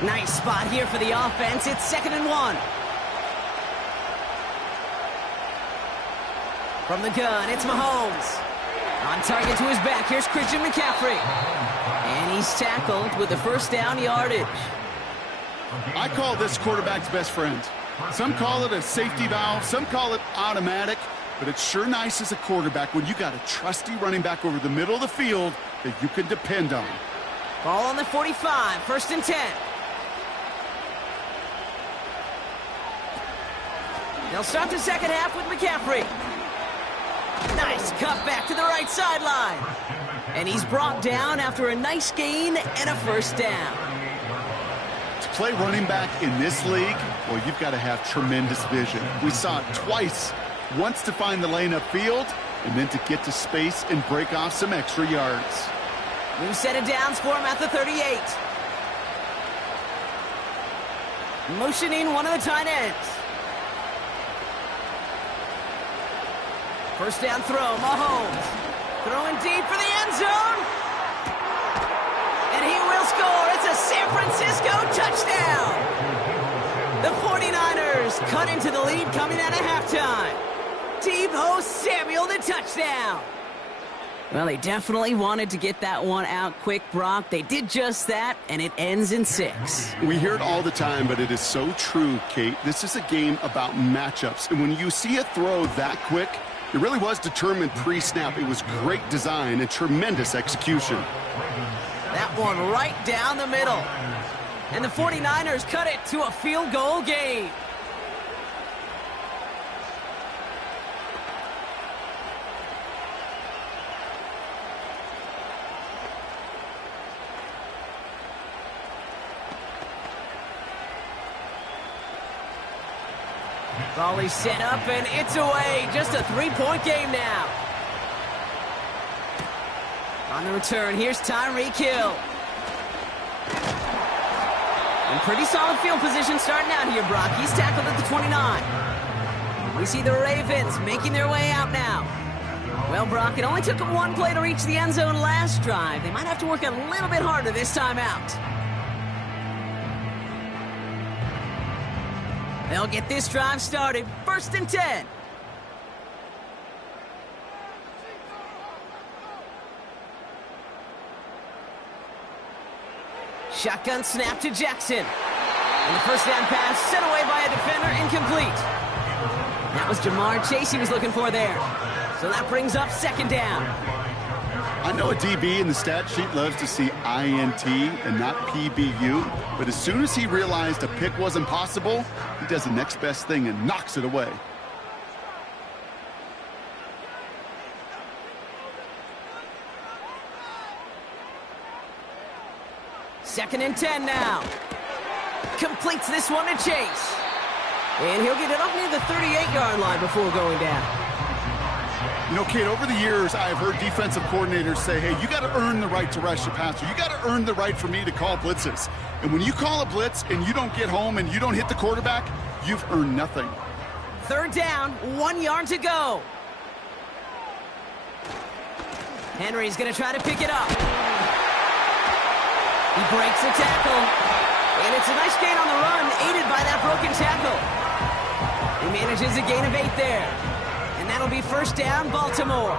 Nice spot here for the offense. It's 2nd and 1. From the gun, it's Mahomes. On target to his back, here's Christian McCaffrey. And he's tackled with the first down yardage. I call this quarterback's best friend. Some call it a safety valve, some call it automatic, but it's sure nice as a quarterback when you got a trusty running back over the middle of the field that you can depend on. Ball on the 45, 1st and 10. They'll start the second half with McCaffrey. Nice cut back to the right sideline. And he's brought down after a nice gain and a first down. To play running back in this league, well, you've got to have tremendous vision. We saw it twice. Once to find the lane upfield, and then to get to space and break off some extra yards. New set of downs for him at the 38. Motioning one of the tight ends. First down throw, Mahomes. Throwing deep for the end zone. And he will score. It's a San Francisco touchdown. The 49ers cut into the lead coming out of halftime. Deebo Samuel, the touchdown. Well, they definitely wanted to get that one out quick, Brock. They did just that, and it ends in 6. We hear it all the time, but it is so true, Kate. This is a game about matchups. And when you see a throw that quick, it really was determined pre-snap. It was great design and tremendous execution. That one right down the middle. And the 49ers cut it to a field goal game. Volley set up, and it's away. Just a 3-point game now. On the return, here's Tyreek Hill. And pretty solid field position starting out here, Brock. He's tackled at the 29. We see the Ravens making their way out now. Well, Brock, it only took them one play to reach the end zone last drive. They might have to work a little bit harder this time out. They'll get this drive started. 1st and 10. Shotgun snap to Jackson. And the first down pass set away by a defender, incomplete. That was Jamar Chase he was looking for there. So that brings up 2nd down. I know a DB in the stat sheet loves to see INT and not PBU, but as soon as he realized a pick wasn't possible, he does the next best thing and knocks it away. Second and 10 now. Completes this one to Chase. And he'll get it up near the 38-yard line before going down. You know, Kate, over the years, I've heard defensive coordinators say, hey, you got to earn the right to rush the passer. You got to earn the right for me to call blitzes. And when you call a blitz and you don't get home and you don't hit the quarterback, you've earned nothing. 3rd down, 1 yard to go. Henry's going to try to pick it up. He breaks the tackle. And it's a nice gain on the run, aided by that broken tackle. He manages a gain of 8 there. And that'll be 1st down, Baltimore.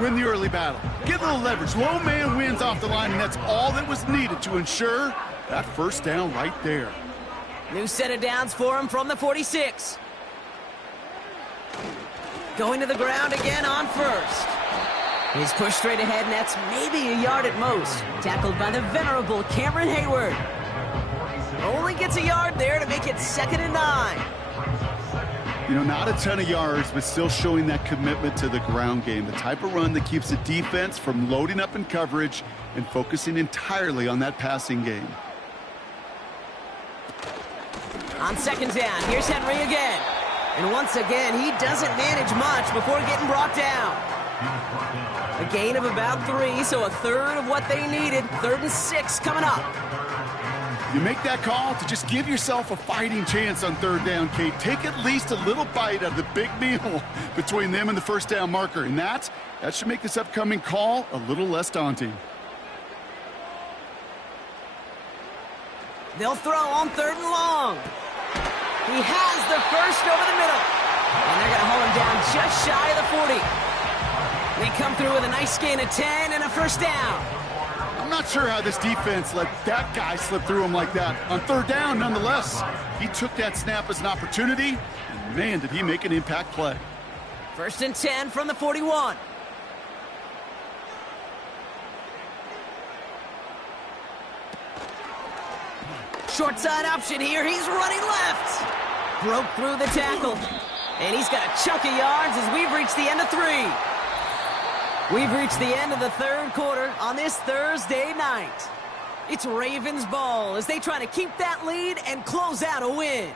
Win the early battle. Get a little leverage. Low man wins off the line, and that's all that was needed to ensure that 1st down right there. New set of downs for him from the 46. Going to the ground again on 1st. He's pushed straight ahead, and that's maybe a yard at most. Tackled by the venerable Cameron Hayward. Only gets a yard there to make it 2nd and 9. You know, not a ton of yards, but still showing that commitment to the ground game. The type of run that keeps the defense from loading up in coverage and focusing entirely on that passing game. On 2nd down, here's Henry again. And once again, he doesn't manage much before getting brought down. A gain of about 3, so a third of what they needed. 3rd and 6 coming up. You make that call to just give yourself a fighting chance on 3rd down, Kate. Take at least a little bite out of the big meal between them and the 1st down marker. And that should make this upcoming call a little less daunting. They'll throw on 3rd and long. He has the first over the middle. And they're going to hold him down just shy of the 40. They come through with a nice gain of 10 and a 1st down. I'm not sure how this defense let that guy slip through him like that. On 3rd down, nonetheless, he took that snap as an opportunity, and man, did he make an impact play. 1st and 10 from the 41. Short side option here. He's running left. Broke through the tackle. And he's got a chunk of yards as we've reached the end of 3. We've reached the end of the 3rd quarter on this Thursday night. It's Ravens ball as they try to keep that lead and close out a win.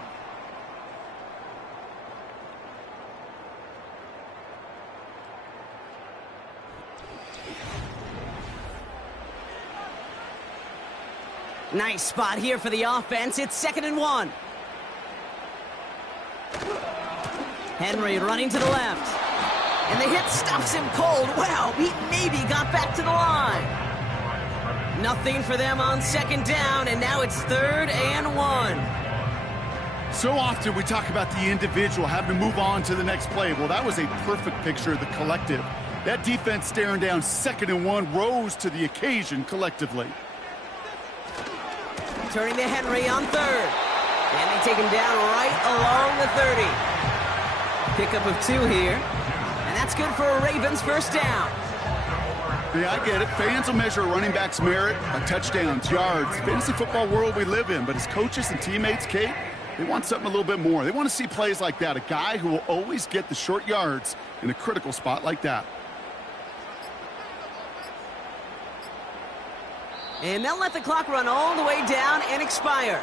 Nice spot here for the offense. It's 2nd and 1. Henry running to the left. And the hit stops him cold. Wow, he maybe got back to the line. Nothing for them on 2nd down, and now it's 3rd and 1. So often we talk about the individual having to move on to the next play. Well, that was a perfect picture of the collective. That defense staring down 2nd and 1 rose to the occasion collectively. Turning to Henry on 3rd. And they take him down right along the 30. Pickup of 2 here. And that's good for a Ravens 1st down. Yeah, I get it. Fans will measure a running back's merit by touchdowns, yards, fantasy football world we live in. But as coaches and teammates, Kate, they want something a little bit more. They want to see plays like that. A guy who will always get the short yards in a critical spot like that. And they'll let the clock run all the way down and expire.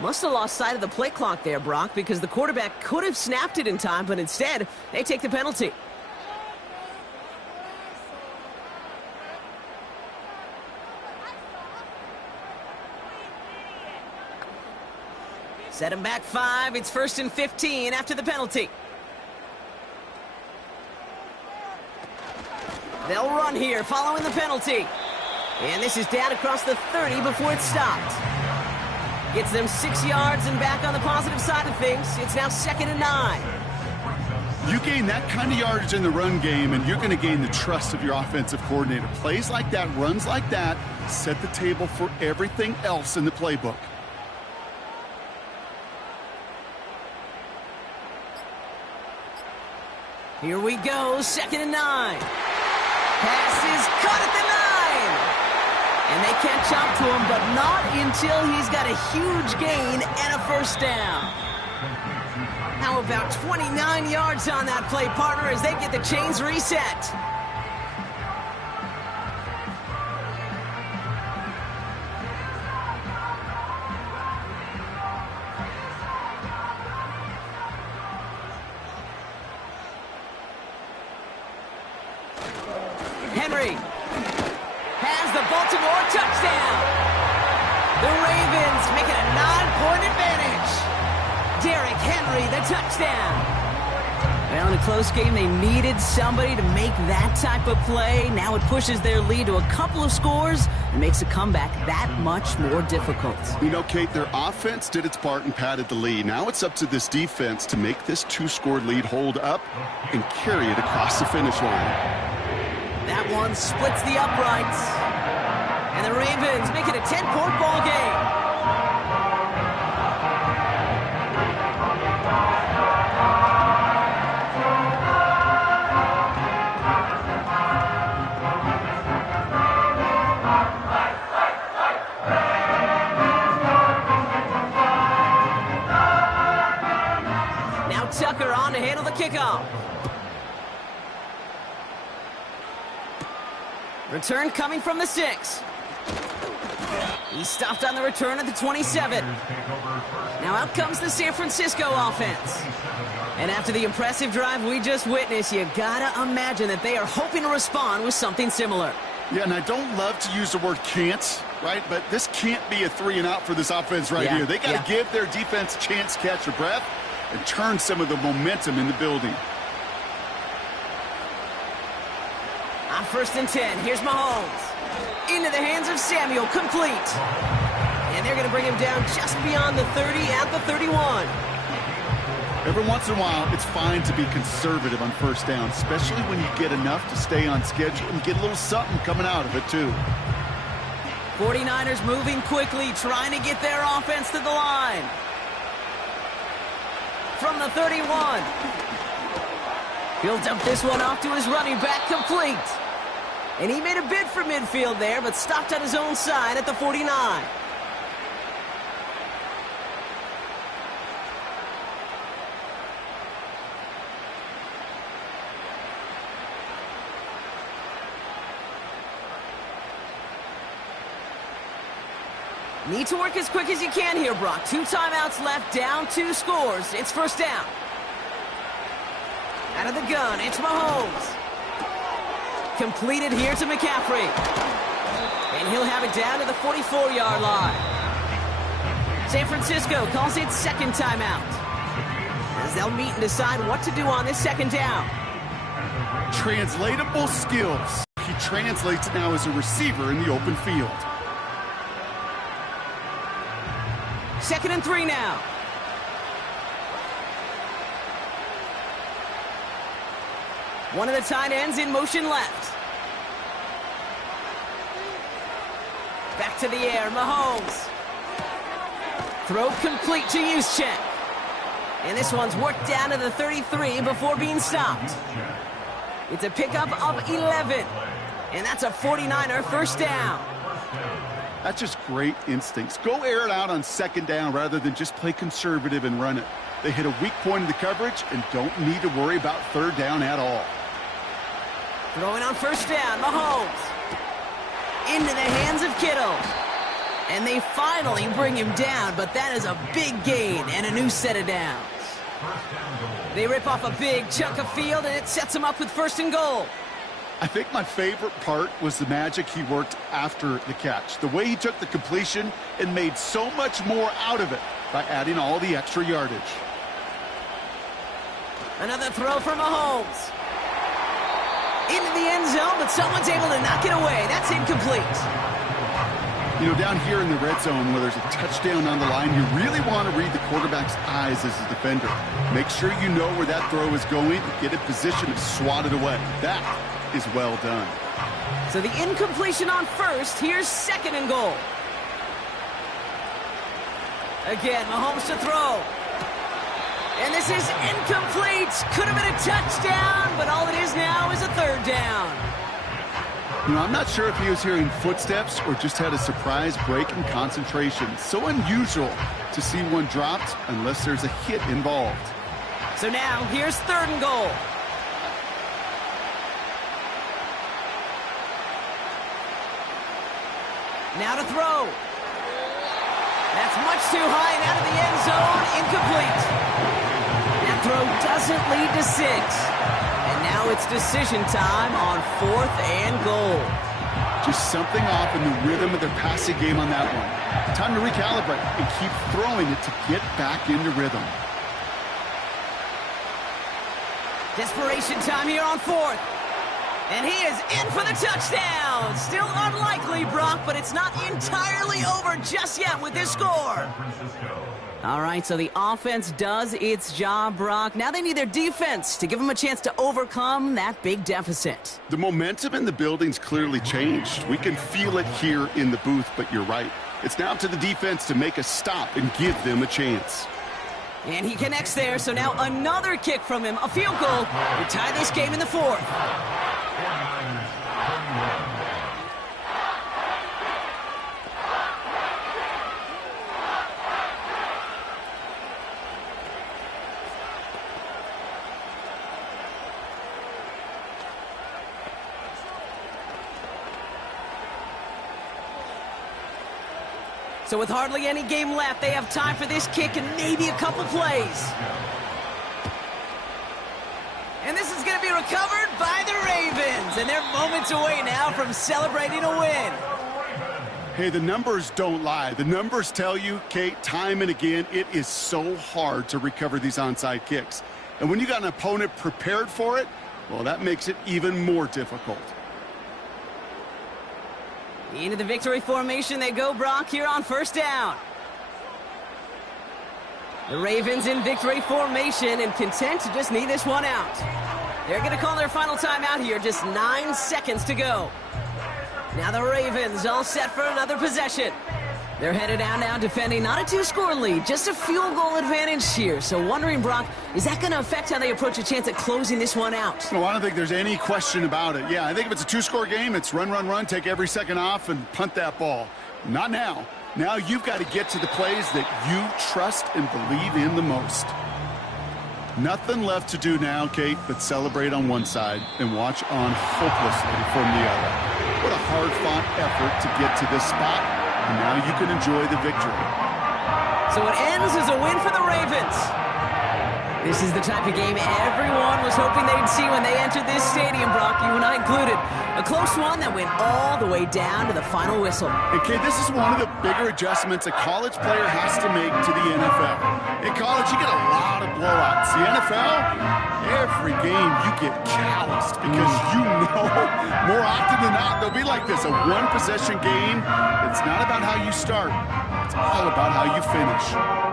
Must have lost sight of the play clock there, Brock, because the quarterback could have snapped it in time, but instead, they take the penalty. Set him back 5. It's 1st and 15 after the penalty. They'll run here following the penalty. And this is down across the 30 before it's stopped. Gets them 6 yards and back on the positive side of things. It's now 2nd and 9. You gain that kind of yardage in the run game, and you're going to gain the trust of your offensive coordinator. Plays like that, runs like that, set the table for everything else in the playbook. Here we go, 2nd and 9. Pass is caught at the 9. And they catch up to him, but not until he's got a huge gain and a 1st down. How about 29 yards on that play, partner, as they get the chains reset. Henry has the Baltimore touchdown. The Ravens make it a 9-point advantage. Derrick Henry, the touchdown. Well, in a close game, they needed somebody to make that type of play. Now it pushes their lead to a couple of scores and makes a comeback that much more difficult. You know, Kate, their offense did its part and padded the lead. Now it's up to this defense to make this 2-score lead hold up and carry it across the finish line. That one splits the uprights. And the Ravens make it a 10-point ball game. Now Tucker on to handle the kickoff. Return coming from the 6. He stopped on the return at the 27. Now Now out comes the San Francisco offense. And after the impressive drive we just witnessed, you gotta imagine that they are hoping to respond with something similar. Yeah, and I don't love to use the word can't, right? But this can't be a 3-and-out for this offense here. They got to give their defense a chance to catch their breath and turn some of the momentum in the building. On 1st and 10, here's Mahomes. Into the hands of Samuel, complete. And they're going to bring him down just beyond the 30 at the 31. Every once in a while, it's fine to be conservative on 1st down, especially when you get enough to stay on schedule and get a little something coming out of it, too. 49ers moving quickly, trying to get their offense to the line. From the 31. He'll dump this one off to his running back, complete. And he made a bid for midfield there, but stopped on his own side at the 49. Need to work as quick as you can here, Brock. 2 timeouts left, down 2 scores. It's 1st down. Out of the gun, it's Mahomes. Completed here to McCaffrey. And he'll have it down to the 44-yard line. San Francisco calls it 2nd timeout, as they'll meet and decide what to do on this 2nd down. Translatable skills. He translates now as a receiver in the open field. 2nd and 3 now. One of the tight ends in motion left. Back to the air, Mahomes. Throw complete to Juszczyk. And this one's worked down to the 33 before being stopped. It's a pickup of 11. And that's a 49er 1st down. That's just great instincts. Go air it out on 2nd down rather than just play conservative and run it. They hit a weak point in the coverage and don't need to worry about 3rd down at all. Throwing on 1st down, Mahomes. Into the hands of Kittle. And they finally bring him down, but that is a big gain and a new set of downs. They rip off a big chunk of field, and it sets them up with 1st and goal. I think my favorite part was the magic he worked after the catch. The way he took the completion and made so much more out of it by adding all the extra yardage. Another throw for Mahomes. Into the end zone, but someone's able to knock it away. That's incomplete. You know, down here in the red zone where there's a touchdown on the line, you really want to read the quarterback's eyes as a defender. Make sure you know where that throw is going and get in position to swat it away. That is well done. So the incompletion on 1st. Here's 2nd and goal. Again, Mahomes to throw. And this is incomplete. Could have been a touchdown, but all it is now is a 3rd down. You know, I'm not sure if he was hearing footsteps or just had a surprise break in concentration. So unusual to see one dropped unless there's a hit involved. So now, here's 3rd and goal. Now to throw. That's much too high and out of the end zone. Incomplete. That throw doesn't lead to 6. And now it's decision time on 4th and goal. Just something off in the rhythm of their passing game on that one. Time to recalibrate and keep throwing it to get back into rhythm. Desperation time here on 4th. And he is in for the touchdown. Still unlikely, Brock, but it's not entirely over just yet with this score. All right, so the offense does its job, Brock. Now they need their defense to give them a chance to overcome that big deficit. The momentum in the building's clearly changed. We can feel it here in the booth, but you're right. It's now up to the defense to make a stop and give them a chance. And he connects there, so now another kick from him, a field goal to tie this game in the 4th. So with hardly any game left, they have time for this kick and maybe a couple plays. And this is going to be recovered by the Ravens. And they're moments away now from celebrating a win. Hey, the numbers don't lie. The numbers tell you, Kate, time and again, it is so hard to recover these onside kicks. And when you got an opponent prepared for it, well, that makes it even more difficult. Into the victory formation they go, Brock, here on first down. The Ravens in victory formation and content to just knee this one out. They're going to call their final timeout here, just 9 seconds to go. Now the Ravens all set for another possession. They're headed down now defending not a 2-score lead, just a field goal advantage here. So wondering, Brock, is that going to affect how they approach a chance at closing this one out? No, I don't think there's any question about it. Yeah, I think if it's a 2-score game, it's run, run, run, take every second off and punt that ball. Not now. Now you've got to get to the plays that you trust and believe in the most. Nothing left to do now, Kate, but celebrate on one side and watch on hopelessly from the other. What a hard-fought effort to get to this spot, and now you can enjoy the victory. So it ends as a win for the Ravens. This is the type of game everyone was hoping they'd see when they entered this stadium, Brock, you and I included. A close one that went all the way down to the final whistle. Okay, this is one of the bigger adjustments a college player has to make to the NFL. In college, you get a lot of blowouts. The NFL, every game you get calloused because you know more often than not they'll be like this, a one-possession game. It's not about how you start. It's all about how you finish.